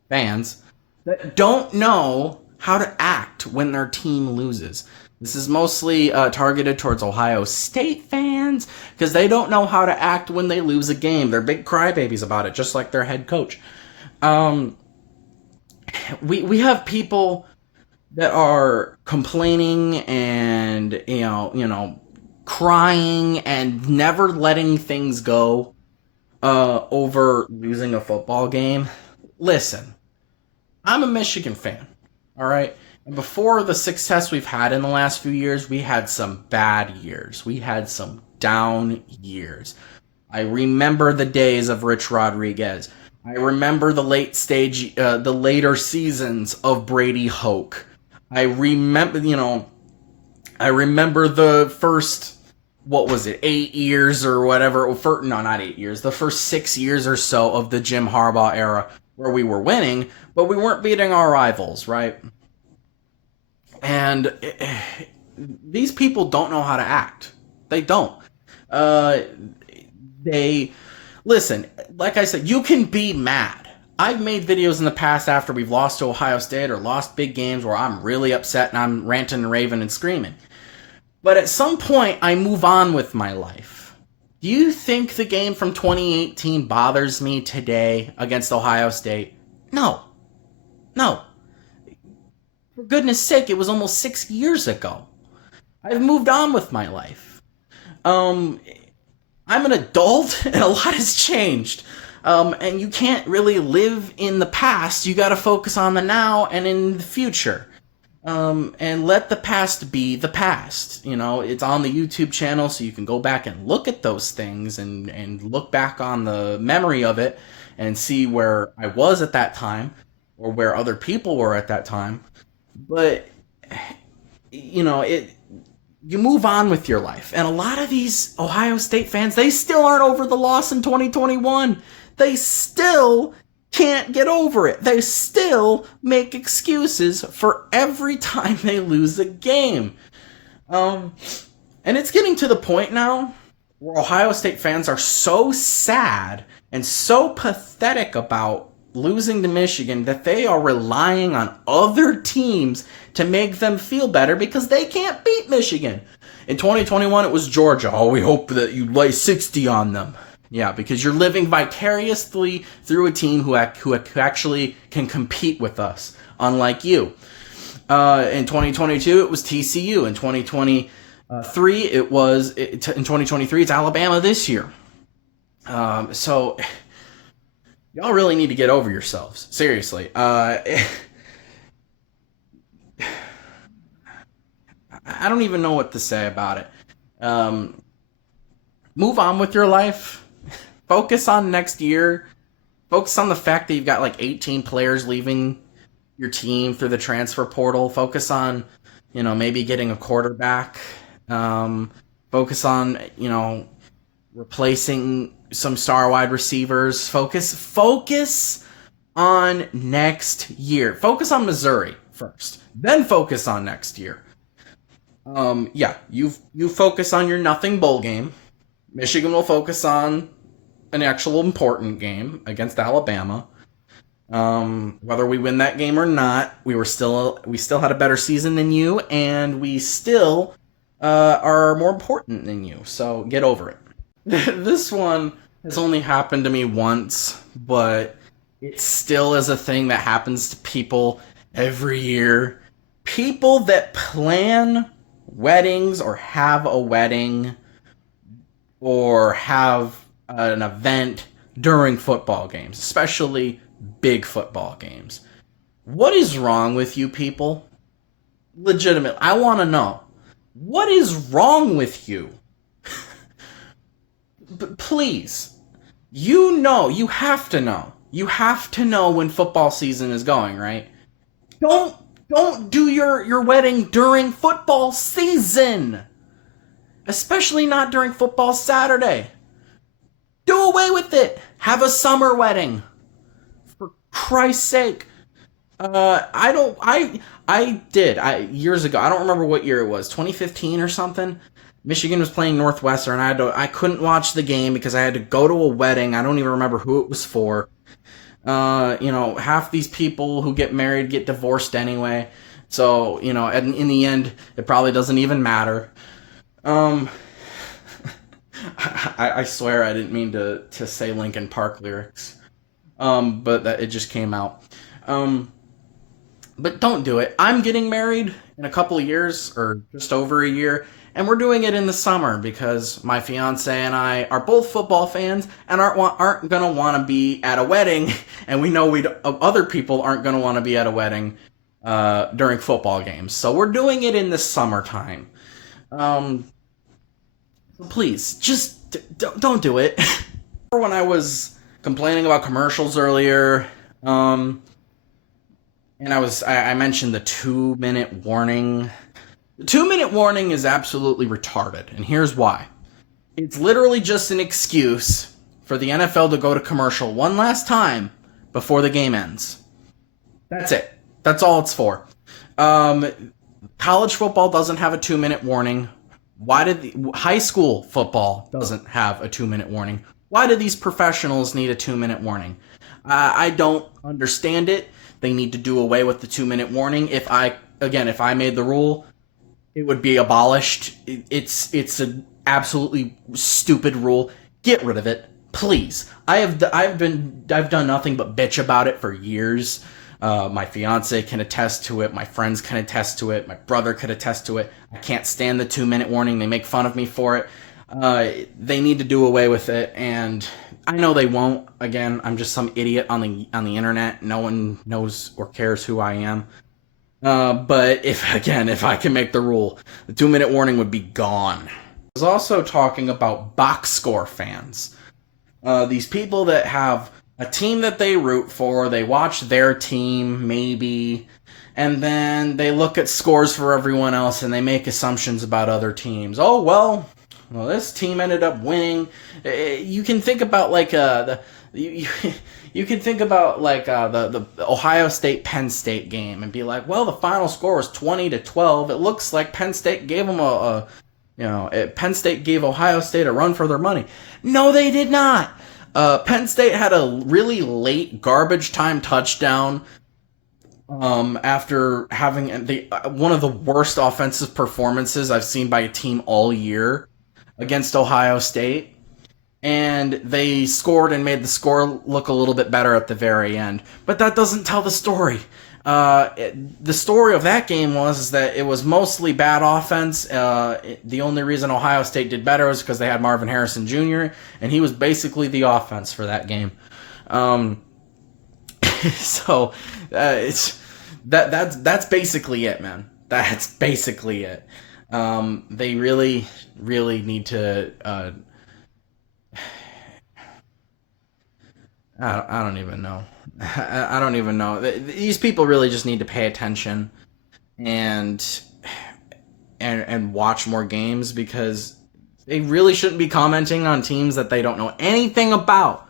that don't know how to act when their team loses. This is mostly targeted towards Ohio State fans because they don't know how to act when they lose a game. They're big crybabies about it, just like their head coach. We have people that are complaining and crying and never letting things go over losing a football game. Listen, I'm a Michigan fan, all right? And before the success we've had in the last few years, we had some bad years. We had some down years. I remember the days of Rich Rodriguez. I remember the later seasons of Brady Hoke. I remember the first, 8 years or whatever. Not 8 years. The first 6 years or so of the Jim Harbaugh era where we were winning, but we weren't beating our rivals, right? And these people don't know how to act. They don't. Listen, like I said, you can be mad. I've made videos in the past after we've lost to Ohio State or lost big games where I'm really upset and I'm ranting and raving and screaming. But at some point, I move on with my life. Do you think the game from 2018 bothers me today against Ohio State? No. For goodness sake, it was almost 6 years ago. I've moved on with my life. I'm an adult and a lot has changed. And you can't really live in the past. You gotta focus on the now and in the future. And let the past be the past. It's on the YouTube channel, so you can go back and look at those things and look back on the memory of it and see where I was at that time or where other people were at that time. But, you move on with your life. And a lot of these Ohio State fans, they still aren't over the loss in 2021. They still can't get over it. They still make excuses for every time they lose a game. And it's getting to the point now where Ohio State fans are so sad and so pathetic about losing to Michigan that they are relying on other teams to make them feel better because they can't beat Michigan. In 2021, it was Georgia. Oh, we hope that you lay 60 on them. Yeah, because you're living vicariously through a team who actually can compete with us, unlike you. In 2022, it was TCU. In 2023, in 2023, it's Alabama this year. So y'all really need to get over yourselves. Seriously. I don't even know what to say about it. Move on with your life. Focus on next year. Focus on the fact that you've got like 18 players leaving your team through the transfer portal. Focus on, maybe getting a quarterback. Focus on, replacing some star wide receivers. Focus on next year. Focus on Missouri first. Then focus on next year. You focus on your nothing bowl game. Michigan will focus on an actual important game against Alabama. Whether we win that game or not, we still had a better season than you, and we still are more important than you. So get over it. This one has only happened to me once, but it still is a thing that happens to people every year. People that plan weddings or have a wedding or have an event during football games, especially big football games. What is wrong with you people? Legitimate. I want to know. What is wrong with you? Please. You have to know. You have to know when football season is going, right? Don't don't do your wedding during football season. Especially not during football Saturday. Do away with it. Have a summer wedding. For Christ's sake. I don't. I did. Years ago. I don't remember what year it was. 2015 or something. Michigan was playing Northwestern. I couldn't watch the game because I had to go to a wedding. I don't even remember who it was for. Half these people who get married get divorced anyway. So in the end, it probably doesn't even matter. Um, I swear I didn't mean to say Linkin Park lyrics. But that it just came out. Um, but don't do it. I'm getting married in a couple of years, or just over a year, and we're doing it in the summer because my fiance and I are both football fans and aren't gonna want to be at a wedding, and we know we other people aren't gonna want to be at a wedding during football games. So we're doing it in the summertime. Um, please, just don't do it. When I was complaining about commercials earlier, um, and I mentioned the 2 minute warning. The 2 minute warning is absolutely retarded, and here's why. It's literally just an excuse for the NFL to go to commercial one last time before the game ends. That's it. That's all it's for. Um, College football doesn't have a 2 minute warning. Why did high school football doesn't have a 2 minute warning? Why do these professionals need a 2 minute warning? I don't understand it. They need to do away with the 2 minute warning. If I made the rule, it would be abolished. It's an absolutely stupid rule. Get rid of it, please. I've done nothing but bitch about it for years. My fiance can attest to it. My friends can attest to it. My brother could attest to it. I can't stand the 2 minute warning. They make fun of me for it. They need to do away with it, and I know they won't. Again, I'm just some idiot on the internet. No one knows or cares who I am. But if I can make the rule, the 2 minute warning would be gone. I was also talking about box score fans. These people that have a team that they root for, they watch their team, maybe, and then they look at scores for everyone else and they make assumptions about other teams. Oh, well, this team ended up winning. You can think about like you can think about like the Ohio State Penn State game and be like, well, the final score was 20-12. It looks like Penn State gave them Penn State gave Ohio State a run for their money. No, they did not. Penn State had a really late garbage time touchdown after having one of the worst offensive performances I've seen by a team all year against Ohio State. And they scored and made the score look a little bit better at the very end. But that doesn't tell the story. The story of that game was that it was mostly bad offense. The only reason Ohio State did better was because they had Marvin Harrison Jr., and he was basically the offense for that game. So it's that's basically it, man. That's basically it. They really, really need to. I don't even know. I don't even know. These people really just need to pay attention and and watch more games because they really shouldn't be commenting on teams that they don't know anything about.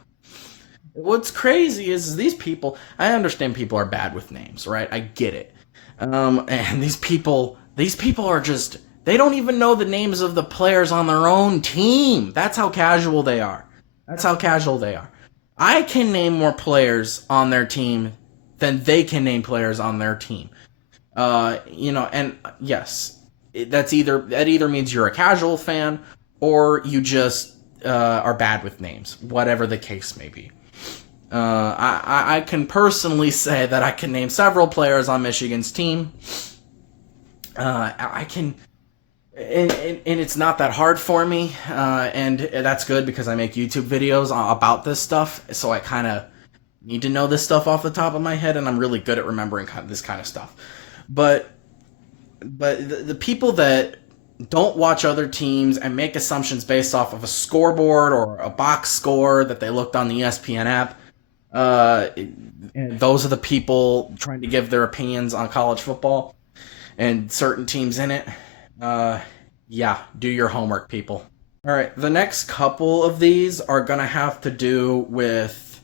What's crazy is these people. I understand people are bad with names, right? I get it. And these people are just. They don't even know the names of the players on their own team. That's how casual they are. That's how casual they are. I can name more players on their team than they can name players on their team. And yes, that either means you're a casual fan or you just are bad with names, whatever the case may be. I can personally say that I can name several players on Michigan's team. I can, and it's not that hard for me, and that's good because I make YouTube videos about this stuff, so I kind of need to know this stuff off the top of my head, and I'm really good at remembering this kind of stuff. But the people that don't watch other teams and make assumptions based off of a scoreboard or a box score that they looked on the ESPN app, those are the people trying to give their opinions on college football and certain teams in it. Yeah, do your homework, people. All right, the next couple of these are going to have to do with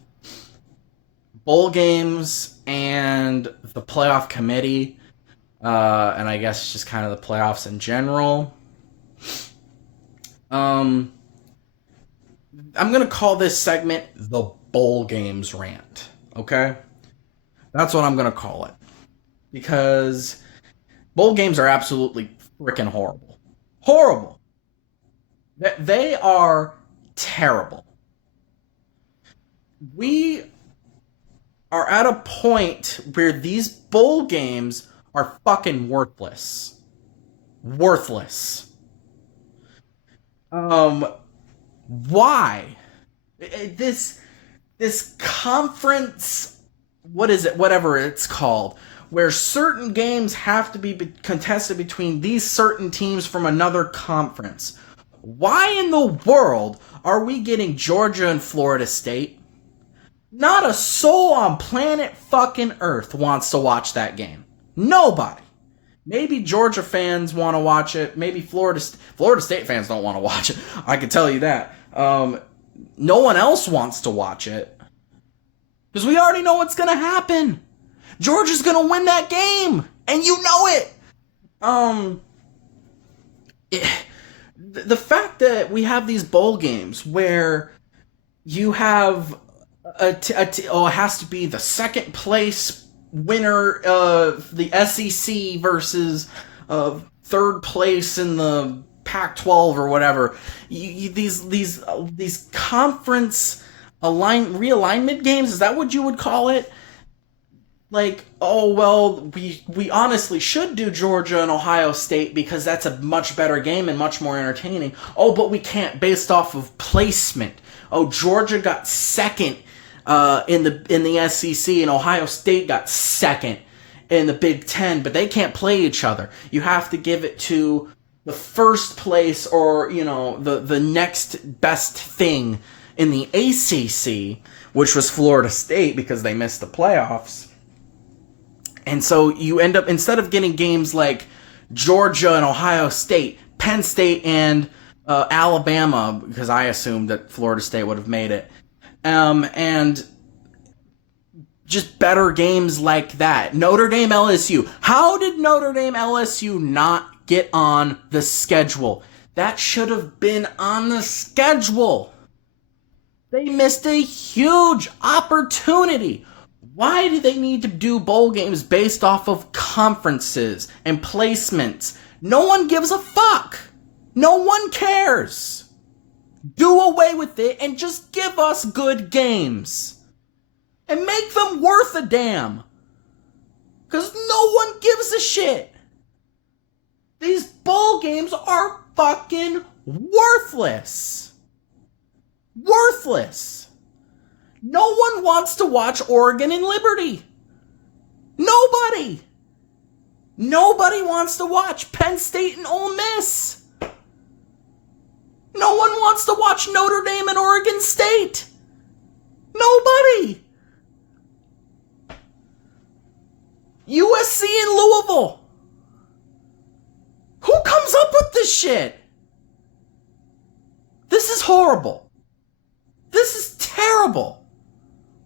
bowl games and the playoff committee, and I guess just kind of the playoffs in general. I'm going to call this segment the bowl games rant, okay? That's what I'm going to call it. Because bowl games are absolutely freaking horrible. Horrible. They are terrible. We are at a point where these bowl games are fucking worthless. Worthless. Why? This conference, what is it, whatever it's called, where certain games have to be contested between these certain teams from another conference. Why in the world are we getting Georgia and Florida State? Not a soul on planet fucking Earth wants to watch that game. Nobody. Maybe Georgia fans want to watch it. Maybe Florida State fans don't want to watch it. I can tell you that. No one else wants to watch it. Because we already know what's going to happen. Georgia's going to win that game. And you know it. The fact that we have these bowl games where you have it has to be the second place winner of the SEC versus third place in the Pac-12 or whatever. These conference realignment games, is that what you would call it? Like, oh, well, we honestly should do Georgia and Ohio State because that's a much better game and much more entertaining. Oh, but we can't based off of placement. Oh, Georgia got second in the SEC and Ohio State got second in the Big Ten, but they can't play each other. You have to give it to the first place or, the next best thing in the ACC, which was Florida State because they missed the playoffs. And so you end up, instead of getting games like Georgia and Ohio State, Penn State and Alabama, because I assumed that Florida State would have made it, and just better games like that. Notre Dame LSU. How did Notre Dame LSU not get on the schedule? That should have been on the schedule. They missed a huge opportunity. Why do they need to do bowl games based off of conferences and placements? No one gives a fuck. No one cares. Do away with it and just give us good games. And make them worth a damn. Because no one gives a shit. These bowl games are fucking worthless. Worthless. No one wants to watch Oregon and Liberty. Nobody. Nobody wants to watch Penn State and Ole Miss. No one wants to watch Notre Dame and Oregon State. Nobody. USC and Louisville. Who comes up with this shit? This is horrible. This is terrible.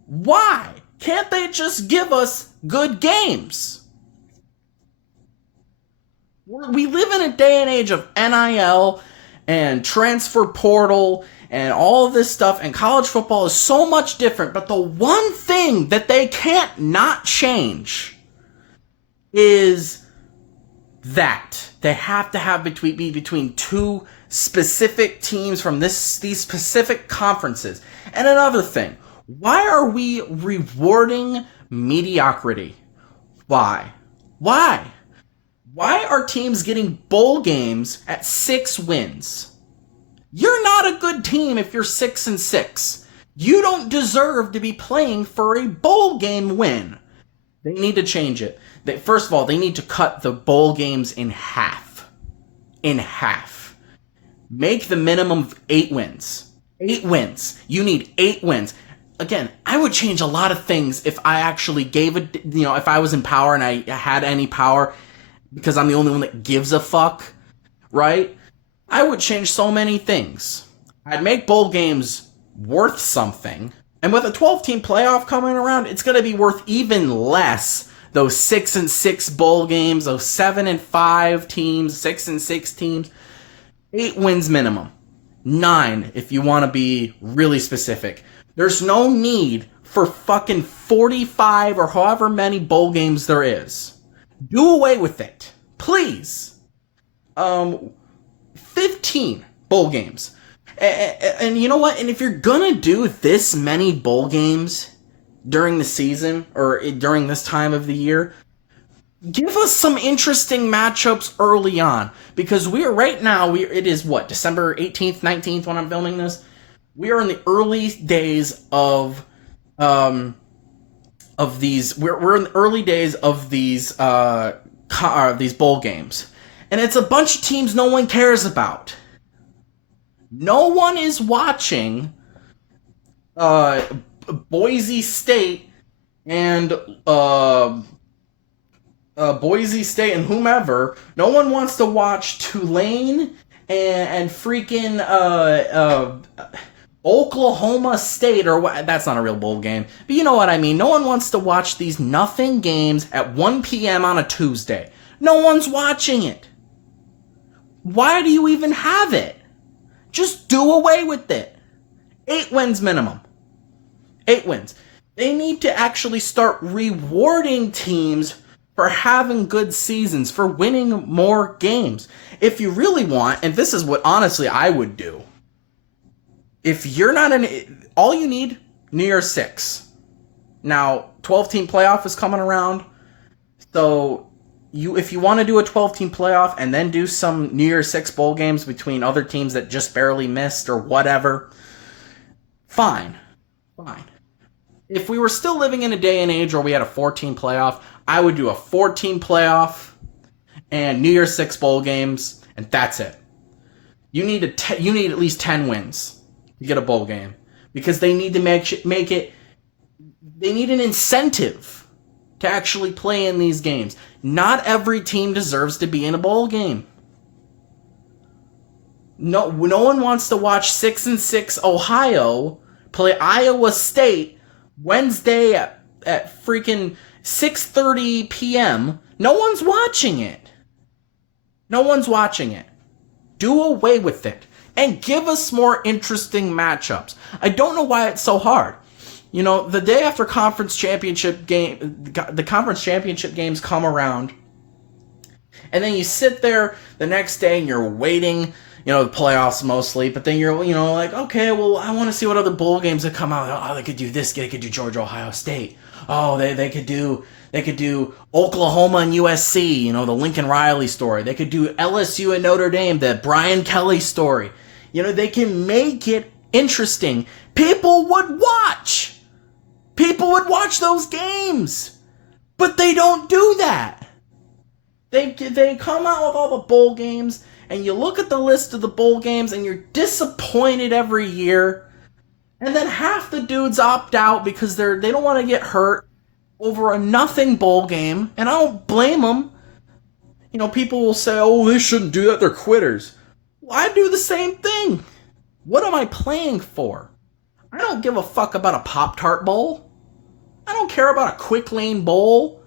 Why can't they just give us good games? We live in a day and age of NIL and transfer portal and all of this stuff, and college football is so much different, but the one thing that they can't not change is that they have to have between two specific teams from these specific conferences. And another thing, why are we rewarding mediocrity? Why? Why? Why are teams getting bowl games at 6 wins? You're not a good team if you're 6-6. You don't deserve to be playing for a bowl game win. They need to change it. First of all, they need to cut the bowl games in half. In half. Make the minimum 8 wins. 8 wins. You need 8 wins. Again, I would change a lot of things if I actually gave it, if I was in power and I had any power, because I'm the only one that gives a fuck, right? I would change so many things. I'd make bowl games worth something. And with a 12-team playoff coming around, it's going to be worth even less. Those 6-6 bowl games, those 7-5 teams, 6-6 teams. 8 wins minimum. 9 if you want to be really specific. There's no need for fucking 45 or however many bowl games there is. Do away with it. Please. 15 bowl games. And you know what? And if you're gonna do this many bowl games during the season or during this time of the year, give us some interesting matchups early on. Because we are right now, it is what, December 18th, 19th when I'm filming this? We are in the early days of these. We're in the early days of these bowl games. And it's a bunch of teams no one cares about. No one is watching Boise State and whomever. No one wants to watch Tulane and freaking Oklahoma State, or what? That's not a real bowl game, but you know what I mean. No one wants to watch these nothing games at 1 p.m. on a Tuesday. No one's watching it. Why do you even have it? Just do away with it. 8 wins minimum. 8 wins. They need to actually start rewarding teams for having good seasons, for winning more games. If you really want, and this is what honestly I would do, if you're not all you need, New Year's 6. Now, 12-team playoff is coming around, so if you want to do a 12-team playoff and then do some New Year's 6 bowl games between other teams that just barely missed or whatever, fine. If we were still living in a day and age where we had a 14 playoff, I would do a 14 playoff and New Year's 6 bowl games, and that's it. You need at least 10 wins to get a bowl game, because they need to make it. They need an incentive to actually play in these games. Not every team deserves to be in a bowl game. No one wants to watch 6-6 Ohio play Iowa State Wednesday at freaking 6:30 p.m. No one's watching it. No one's watching it. Do away with it and give us more interesting matchups. I don't know why it's so hard. The day after the conference championship games come around, and then you sit there the next day and you're waiting, the playoffs mostly, but then you're, like, okay, well, I want to see what other bowl games that come out. Oh, they could do this. They could do Georgia, Ohio State. Oh, they could do Oklahoma and USC, the Lincoln Riley story. They could do LSU and Notre Dame, the Brian Kelly story. They can make it interesting. People would watch. People would watch those games. But they don't do that. They come out with all the bowl games, and you look at the list of the bowl games, and you're disappointed every year. And then half the dudes opt out because they don't want to get hurt over a nothing bowl game, and I don't blame them. People will say, oh, they shouldn't do that, they're quitters. Well, I do the same thing. What am I playing for? I don't give a fuck about a Pop-Tart Bowl. I don't care about a Quick Lane Bowl,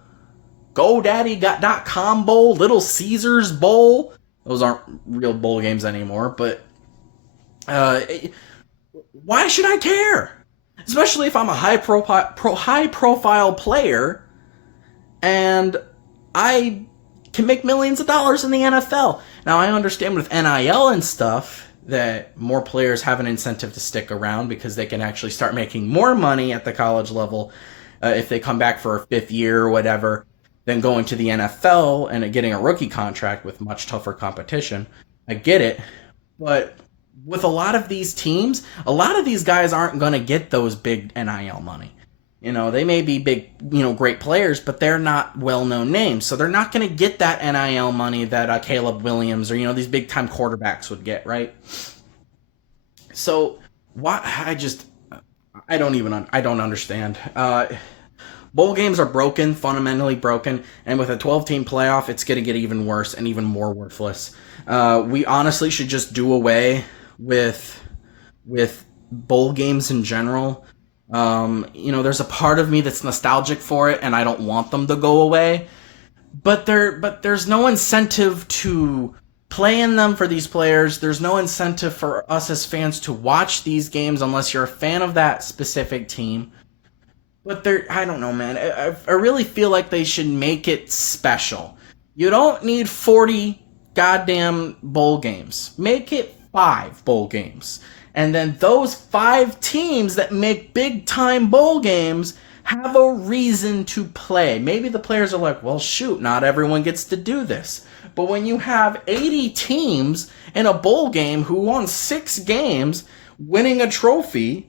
GoDaddy.com Bowl, Little Caesars Bowl. Those aren't real bowl games anymore, but why should I care? Especially if I'm a high-profile player, and I can make millions of dollars in the NFL. Now, I understand with NIL and stuff that more players have an incentive to stick around because they can actually start making more money at the college level if they come back for a fifth year or whatever than going to the NFL and getting a rookie contract with much tougher competition. I get it. But with a lot of these teams, a lot of these guys aren't going to get those big NIL money. You know, they may be big, great players, but they're not well-known names. So they're not going to get that NIL money that Caleb Williams or, these big-time quarterbacks would get, right? So why I don't understand. Bowl games are broken, fundamentally broken, and with a 12-team playoff, it's going to get even worse and even more worthless. We honestly should just do away with bowl games in general. There's a part of me that's nostalgic for it, and I don't want them to go away. But there's no incentive to play in them for these players. There's no incentive for us as fans to watch these games unless you're a fan of that specific team. But I don't know, man. I really feel like they should make it special. You don't need 40 goddamn bowl games. Make it 5 bowl games. And then those 5 teams that make big-time bowl games have a reason to play. Maybe the players are like, well, shoot, not everyone gets to do this. But when you have 80 teams in a bowl game who won 6 games, winning a trophy,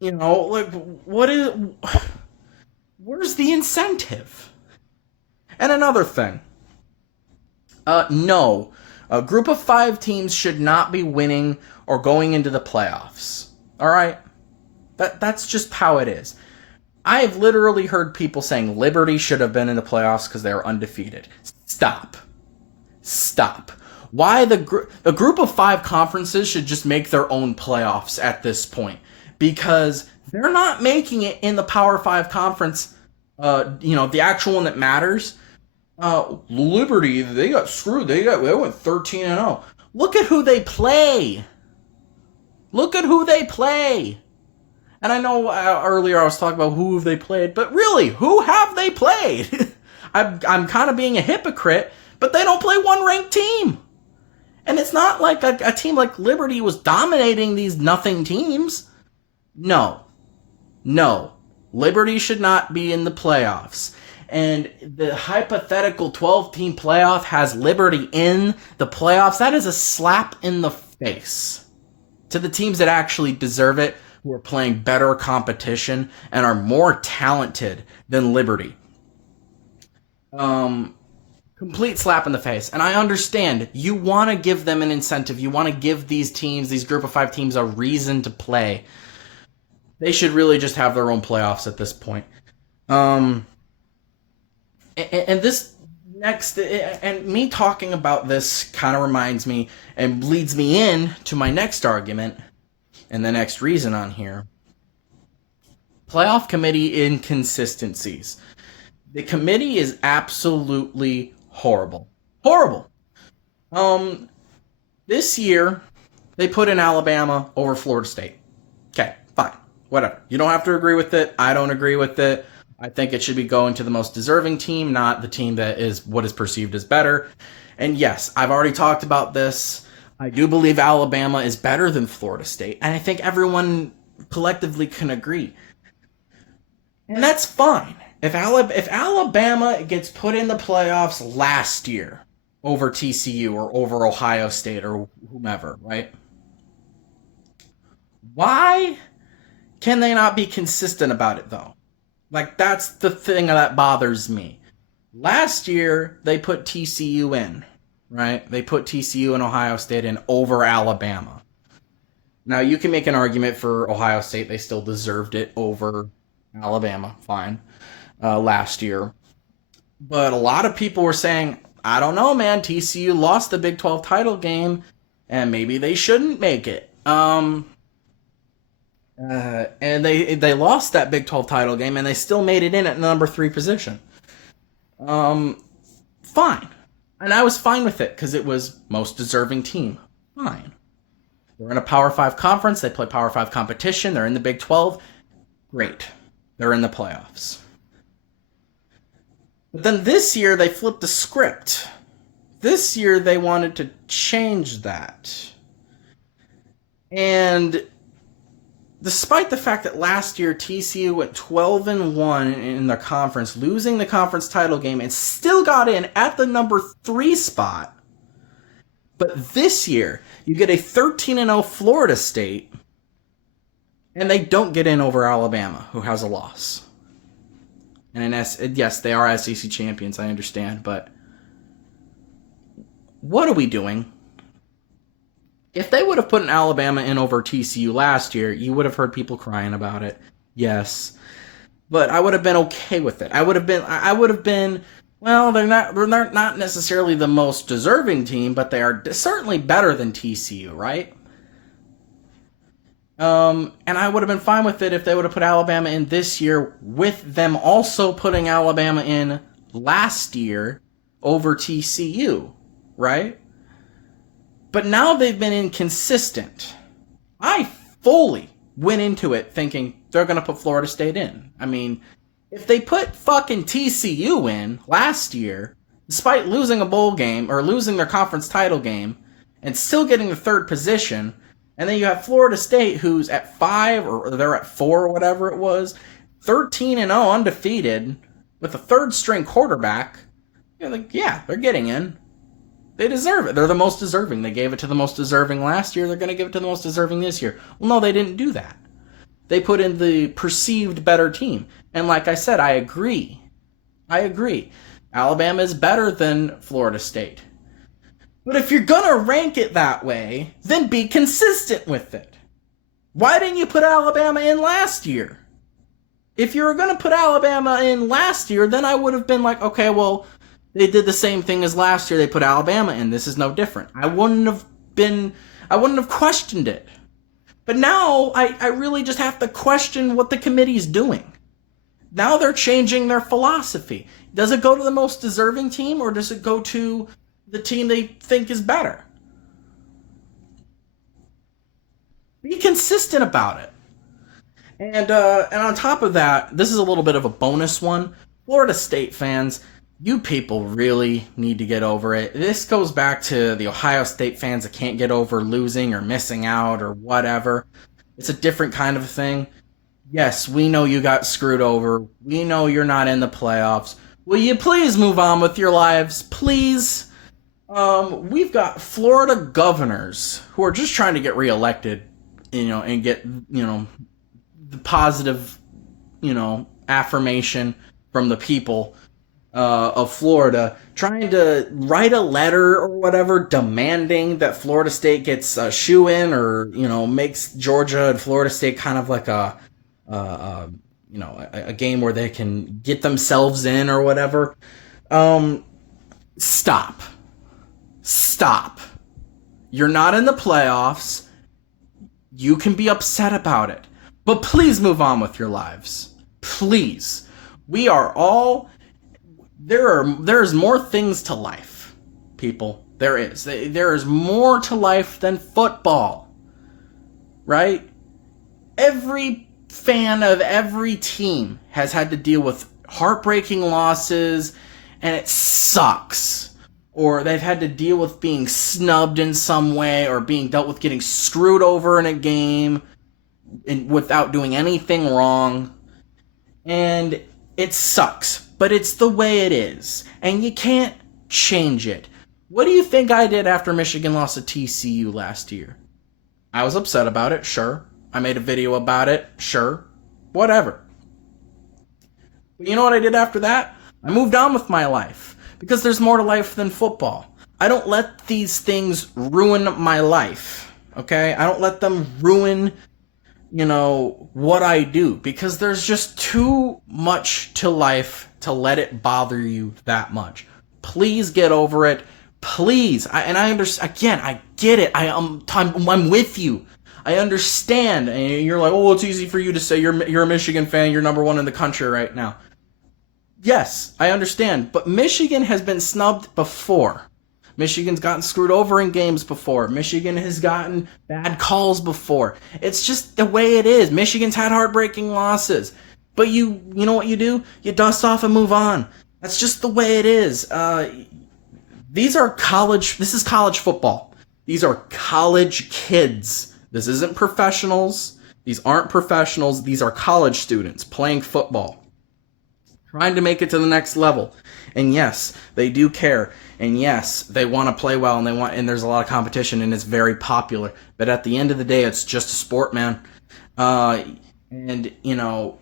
where's the incentive? And another thing. No. A group of 5 teams should not be winning or going into the playoffs. All right? That's just how it is. I have literally heard people saying Liberty should have been in the playoffs because they were undefeated. Stop. Why the group of 5 conferences should just make their own playoffs at this point? Because they're not making it in the Power 5 conference, the actual one that matters. Liberty, they got screwed. They went 13-0. Look at who they play. And I know earlier I was talking about who have they played, but really, who have they played? I'm kind of being a hypocrite, but they don't play one ranked team. And it's not like a team like Liberty was dominating these nothing teams. No. Liberty should not be in the playoffs. And the hypothetical 12-team playoff has Liberty in the playoffs. That is a slap in the face to the teams that actually deserve it, who are playing better competition and are more talented than Liberty. Complete slap in the face. And I understand. You want to give them an incentive. You want to give these teams, these group of 5 teams, a reason to play. They should really just have their own playoffs at this point. And this next, and me talking about this kind of reminds me and leads me in to my next argument and the next reason on here. Playoff committee inconsistencies. The committee is absolutely horrible. This year, they put in Alabama over Florida State. Okay, fine. Whatever. You don't have to agree with it. I don't agree with it. I think it should be going to the most deserving team, not the team that is what is perceived as better. And yes, I've already talked about this. I do believe Alabama is better than Florida State, and I think everyone collectively can agree. And that's fine. If Alabama gets put in the playoffs last year over TCU or over Ohio State or whomever, right? Why can they not be consistent about it, though? Like, that's the thing that bothers me. Last year, they put TCU in, right? They put TCU and Ohio State in over Alabama. Now, you can make an argument for Ohio State. They still deserved it over Alabama, fine, last year. But a lot of people were saying, I don't know, man, TCU lost the Big 12 title game, and maybe they shouldn't make it. And they lost that Big 12 title game, and they still made it in at number 3 position. Fine. And I was fine with it, because it was most deserving team. Fine. They're in a Power 5 conference, they play Power 5 competition, they're in the Big 12. Great. They're in the playoffs. But then this year they flipped the script. This year they wanted to change that. And despite the fact that last year TCU went 12-1 in the conference, losing the conference title game, and still got in at the number 3 spot. But this year, you get a 13-0 Florida State, and they don't get in over Alabama, who has a loss. And yes, they are SEC champions, I understand, but what are we doing? If they would have put an Alabama in over TCU last year, you would have heard people crying about it. Yes. But I would have been okay with it. I would have been, well, they're not necessarily the most deserving team, but they are certainly better than TCU, right? And I would have been fine with it if they would have put Alabama in this year, with them also putting Alabama in last year over TCU, right? But now they've been inconsistent. I fully went into it thinking they're going to put Florida State in. I mean, if they put fucking TCU in last year, despite losing a bowl game or losing their conference title game and still getting the 3rd position, and then you have Florida State, who's at 5 or they're at 4 or whatever it was, 13-0 undefeated with a 3rd-string quarterback, you're like, yeah, they're getting in. They deserve it. They're the most deserving. They gave it to the most deserving last year. They're going to give it to the most deserving this year. Well, no, they didn't do that. They put in the perceived better team. And like I said, I agree. Alabama is better than Florida State. But if you're going to rank it that way, then be consistent with it. Why didn't you put Alabama in last year? If you were going to put Alabama in last year, then I would have been like, okay, well, they did the same thing as last year. They put Alabama in. This is no different. I wouldn't have questioned it. But now I really just have to question what the committee's doing. Now they're changing their philosophy. Does it go to the most deserving team, or does it go to the team they think is better? Be consistent about it. And on top of that, this is a little bit of a bonus one. Florida State fans, you people really need to get over it. This goes back to the Ohio State fans that can't get over losing or missing out or whatever. It's a different kind of thing. Yes, we know you got screwed over. We know you're not in the playoffs. Will you please move on with your lives? Please. We've got Florida governors who are just trying to get reelected, and get, the positive, affirmation from the people of Florida, trying to write a letter or whatever demanding that Florida State gets a shoe-in, or makes Georgia and Florida State kind of like a game where they can get themselves in or whatever. Stop. You're not in the playoffs. You can be upset about it, but please move on with your lives. Please. We are all... There's more things to life, people. There is more to life than football, right? Every fan of every team has had to deal with heartbreaking losses, and it sucks. Or they've had to deal with being snubbed in some way, or being dealt with getting screwed over in a game without doing anything wrong. And it sucks. But it's the way it is, and you can't change it. What do you think I did after Michigan lost to TCU last year? I was upset about it, sure. I made a video about it, sure. Whatever. But you know what I did after that? I moved on with my life, because there's more to life than football. I don't let these things ruin my life, okay? I don't let them ruin what I do, because there's just too much to life to let it bother you that much. Please get over it. Please. I understand. Again, I get it. I'm with you. I understand. And you're like, oh, it's easy for you to say you're a Michigan fan. You're number 1 in the country right now. Yes, I understand. But Michigan has been snubbed before. Michigan's gotten screwed over in games before. Michigan has gotten bad calls before. It's just the way it is. Michigan's had heartbreaking losses. But you know what you do? You dust off and move on. That's just the way it is. This is college football. These are college kids. This isn't professionals. These aren't professionals. These are college students playing football, trying to make it to the next level. And yes, they do care. And yes, they want to play well, and there's a lot of competition, and it's very popular. But at the end of the day, it's just a sport, man. Uh, and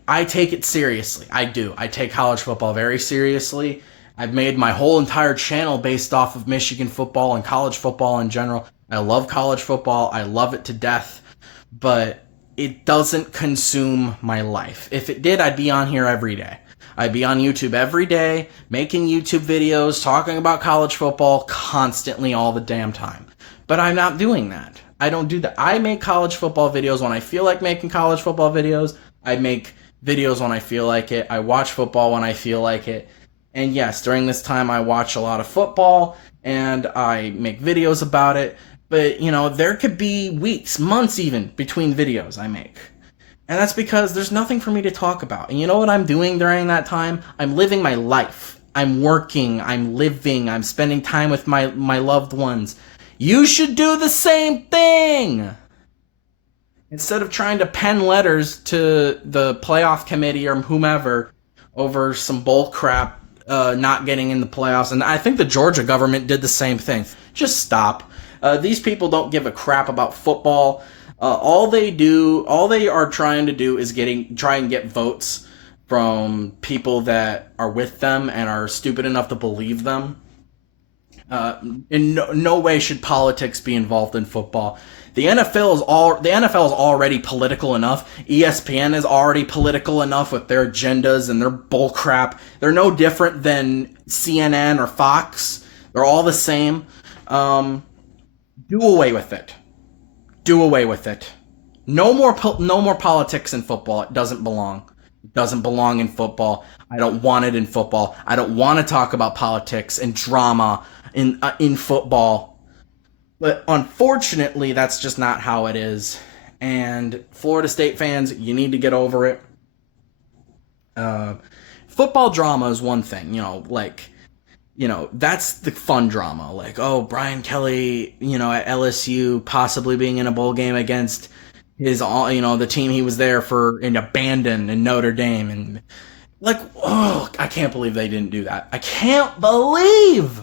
I take it seriously. I do. I take college football very seriously. I've made my whole entire channel based off of Michigan football and college football in general. I love college football. I love it to death, but it doesn't consume my life. If it did, I'd be on here every day. I'd be on YouTube every day, making YouTube videos, talking about college football constantly all the damn time. But I'm not doing that. I don't do that. I make college football videos when I feel like making college football videos. I make videos when I feel like it. I watch football when I feel like it. And yes, during this time I watch a lot of football and I make videos about it. But, there could be weeks, months even, between videos I make. And that's because there's nothing for me to talk about. And you know what I'm doing during that time? I'm living my life. I'm working, I'm living, I'm spending time with my loved ones. You should do the same thing! Instead of trying to pen letters to the playoff committee or whomever over some bull crap, not getting in the playoffs. And I think the Georgia government did the same thing. Just stop. These people don't give a crap about football. All they are trying to do is try and get votes from people that are with them and are stupid enough to believe them. In no way should politics be involved in football. The NFL is already political enough. ESPN is already political enough with their agendas and their bullcrap. They're no different than CNN or Fox. They're all the same. Do away with it. Do away with it. No more politics in football. It doesn't belong. It doesn't belong in football. I don't want it in football. I don't want to talk about politics and drama in football. But unfortunately, that's just not how it is. And Florida State fans, you need to get over it. Football drama is one thing, that's the fun drama. Like, oh, Brian Kelly, at LSU possibly being in a bowl game against his, the team he was there for and abandoned in Notre Dame. And like, oh, I can't believe they didn't do that. I can't believe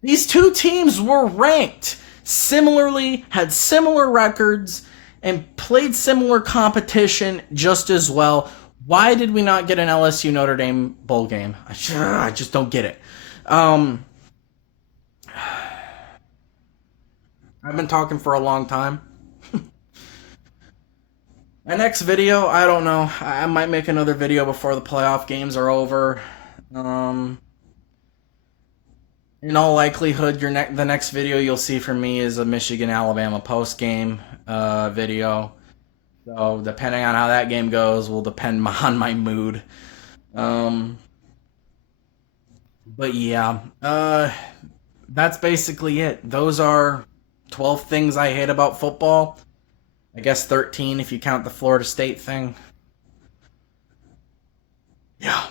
these two teams were ranked similarly, had similar records, and played similar competition just as well. Why did we not get an LSU Notre Dame bowl game? I just don't get it. I've been talking for a long time. My next video, I don't know. I might make another video before the playoff games are over. In all likelihood, the next video you'll see from me is a Michigan-Alabama post-game video. So depending on how that game goes will depend on my mood. But yeah, that's basically it. Those are 12 things I hate about football. I guess 13 if you count the Florida State thing. Yeah.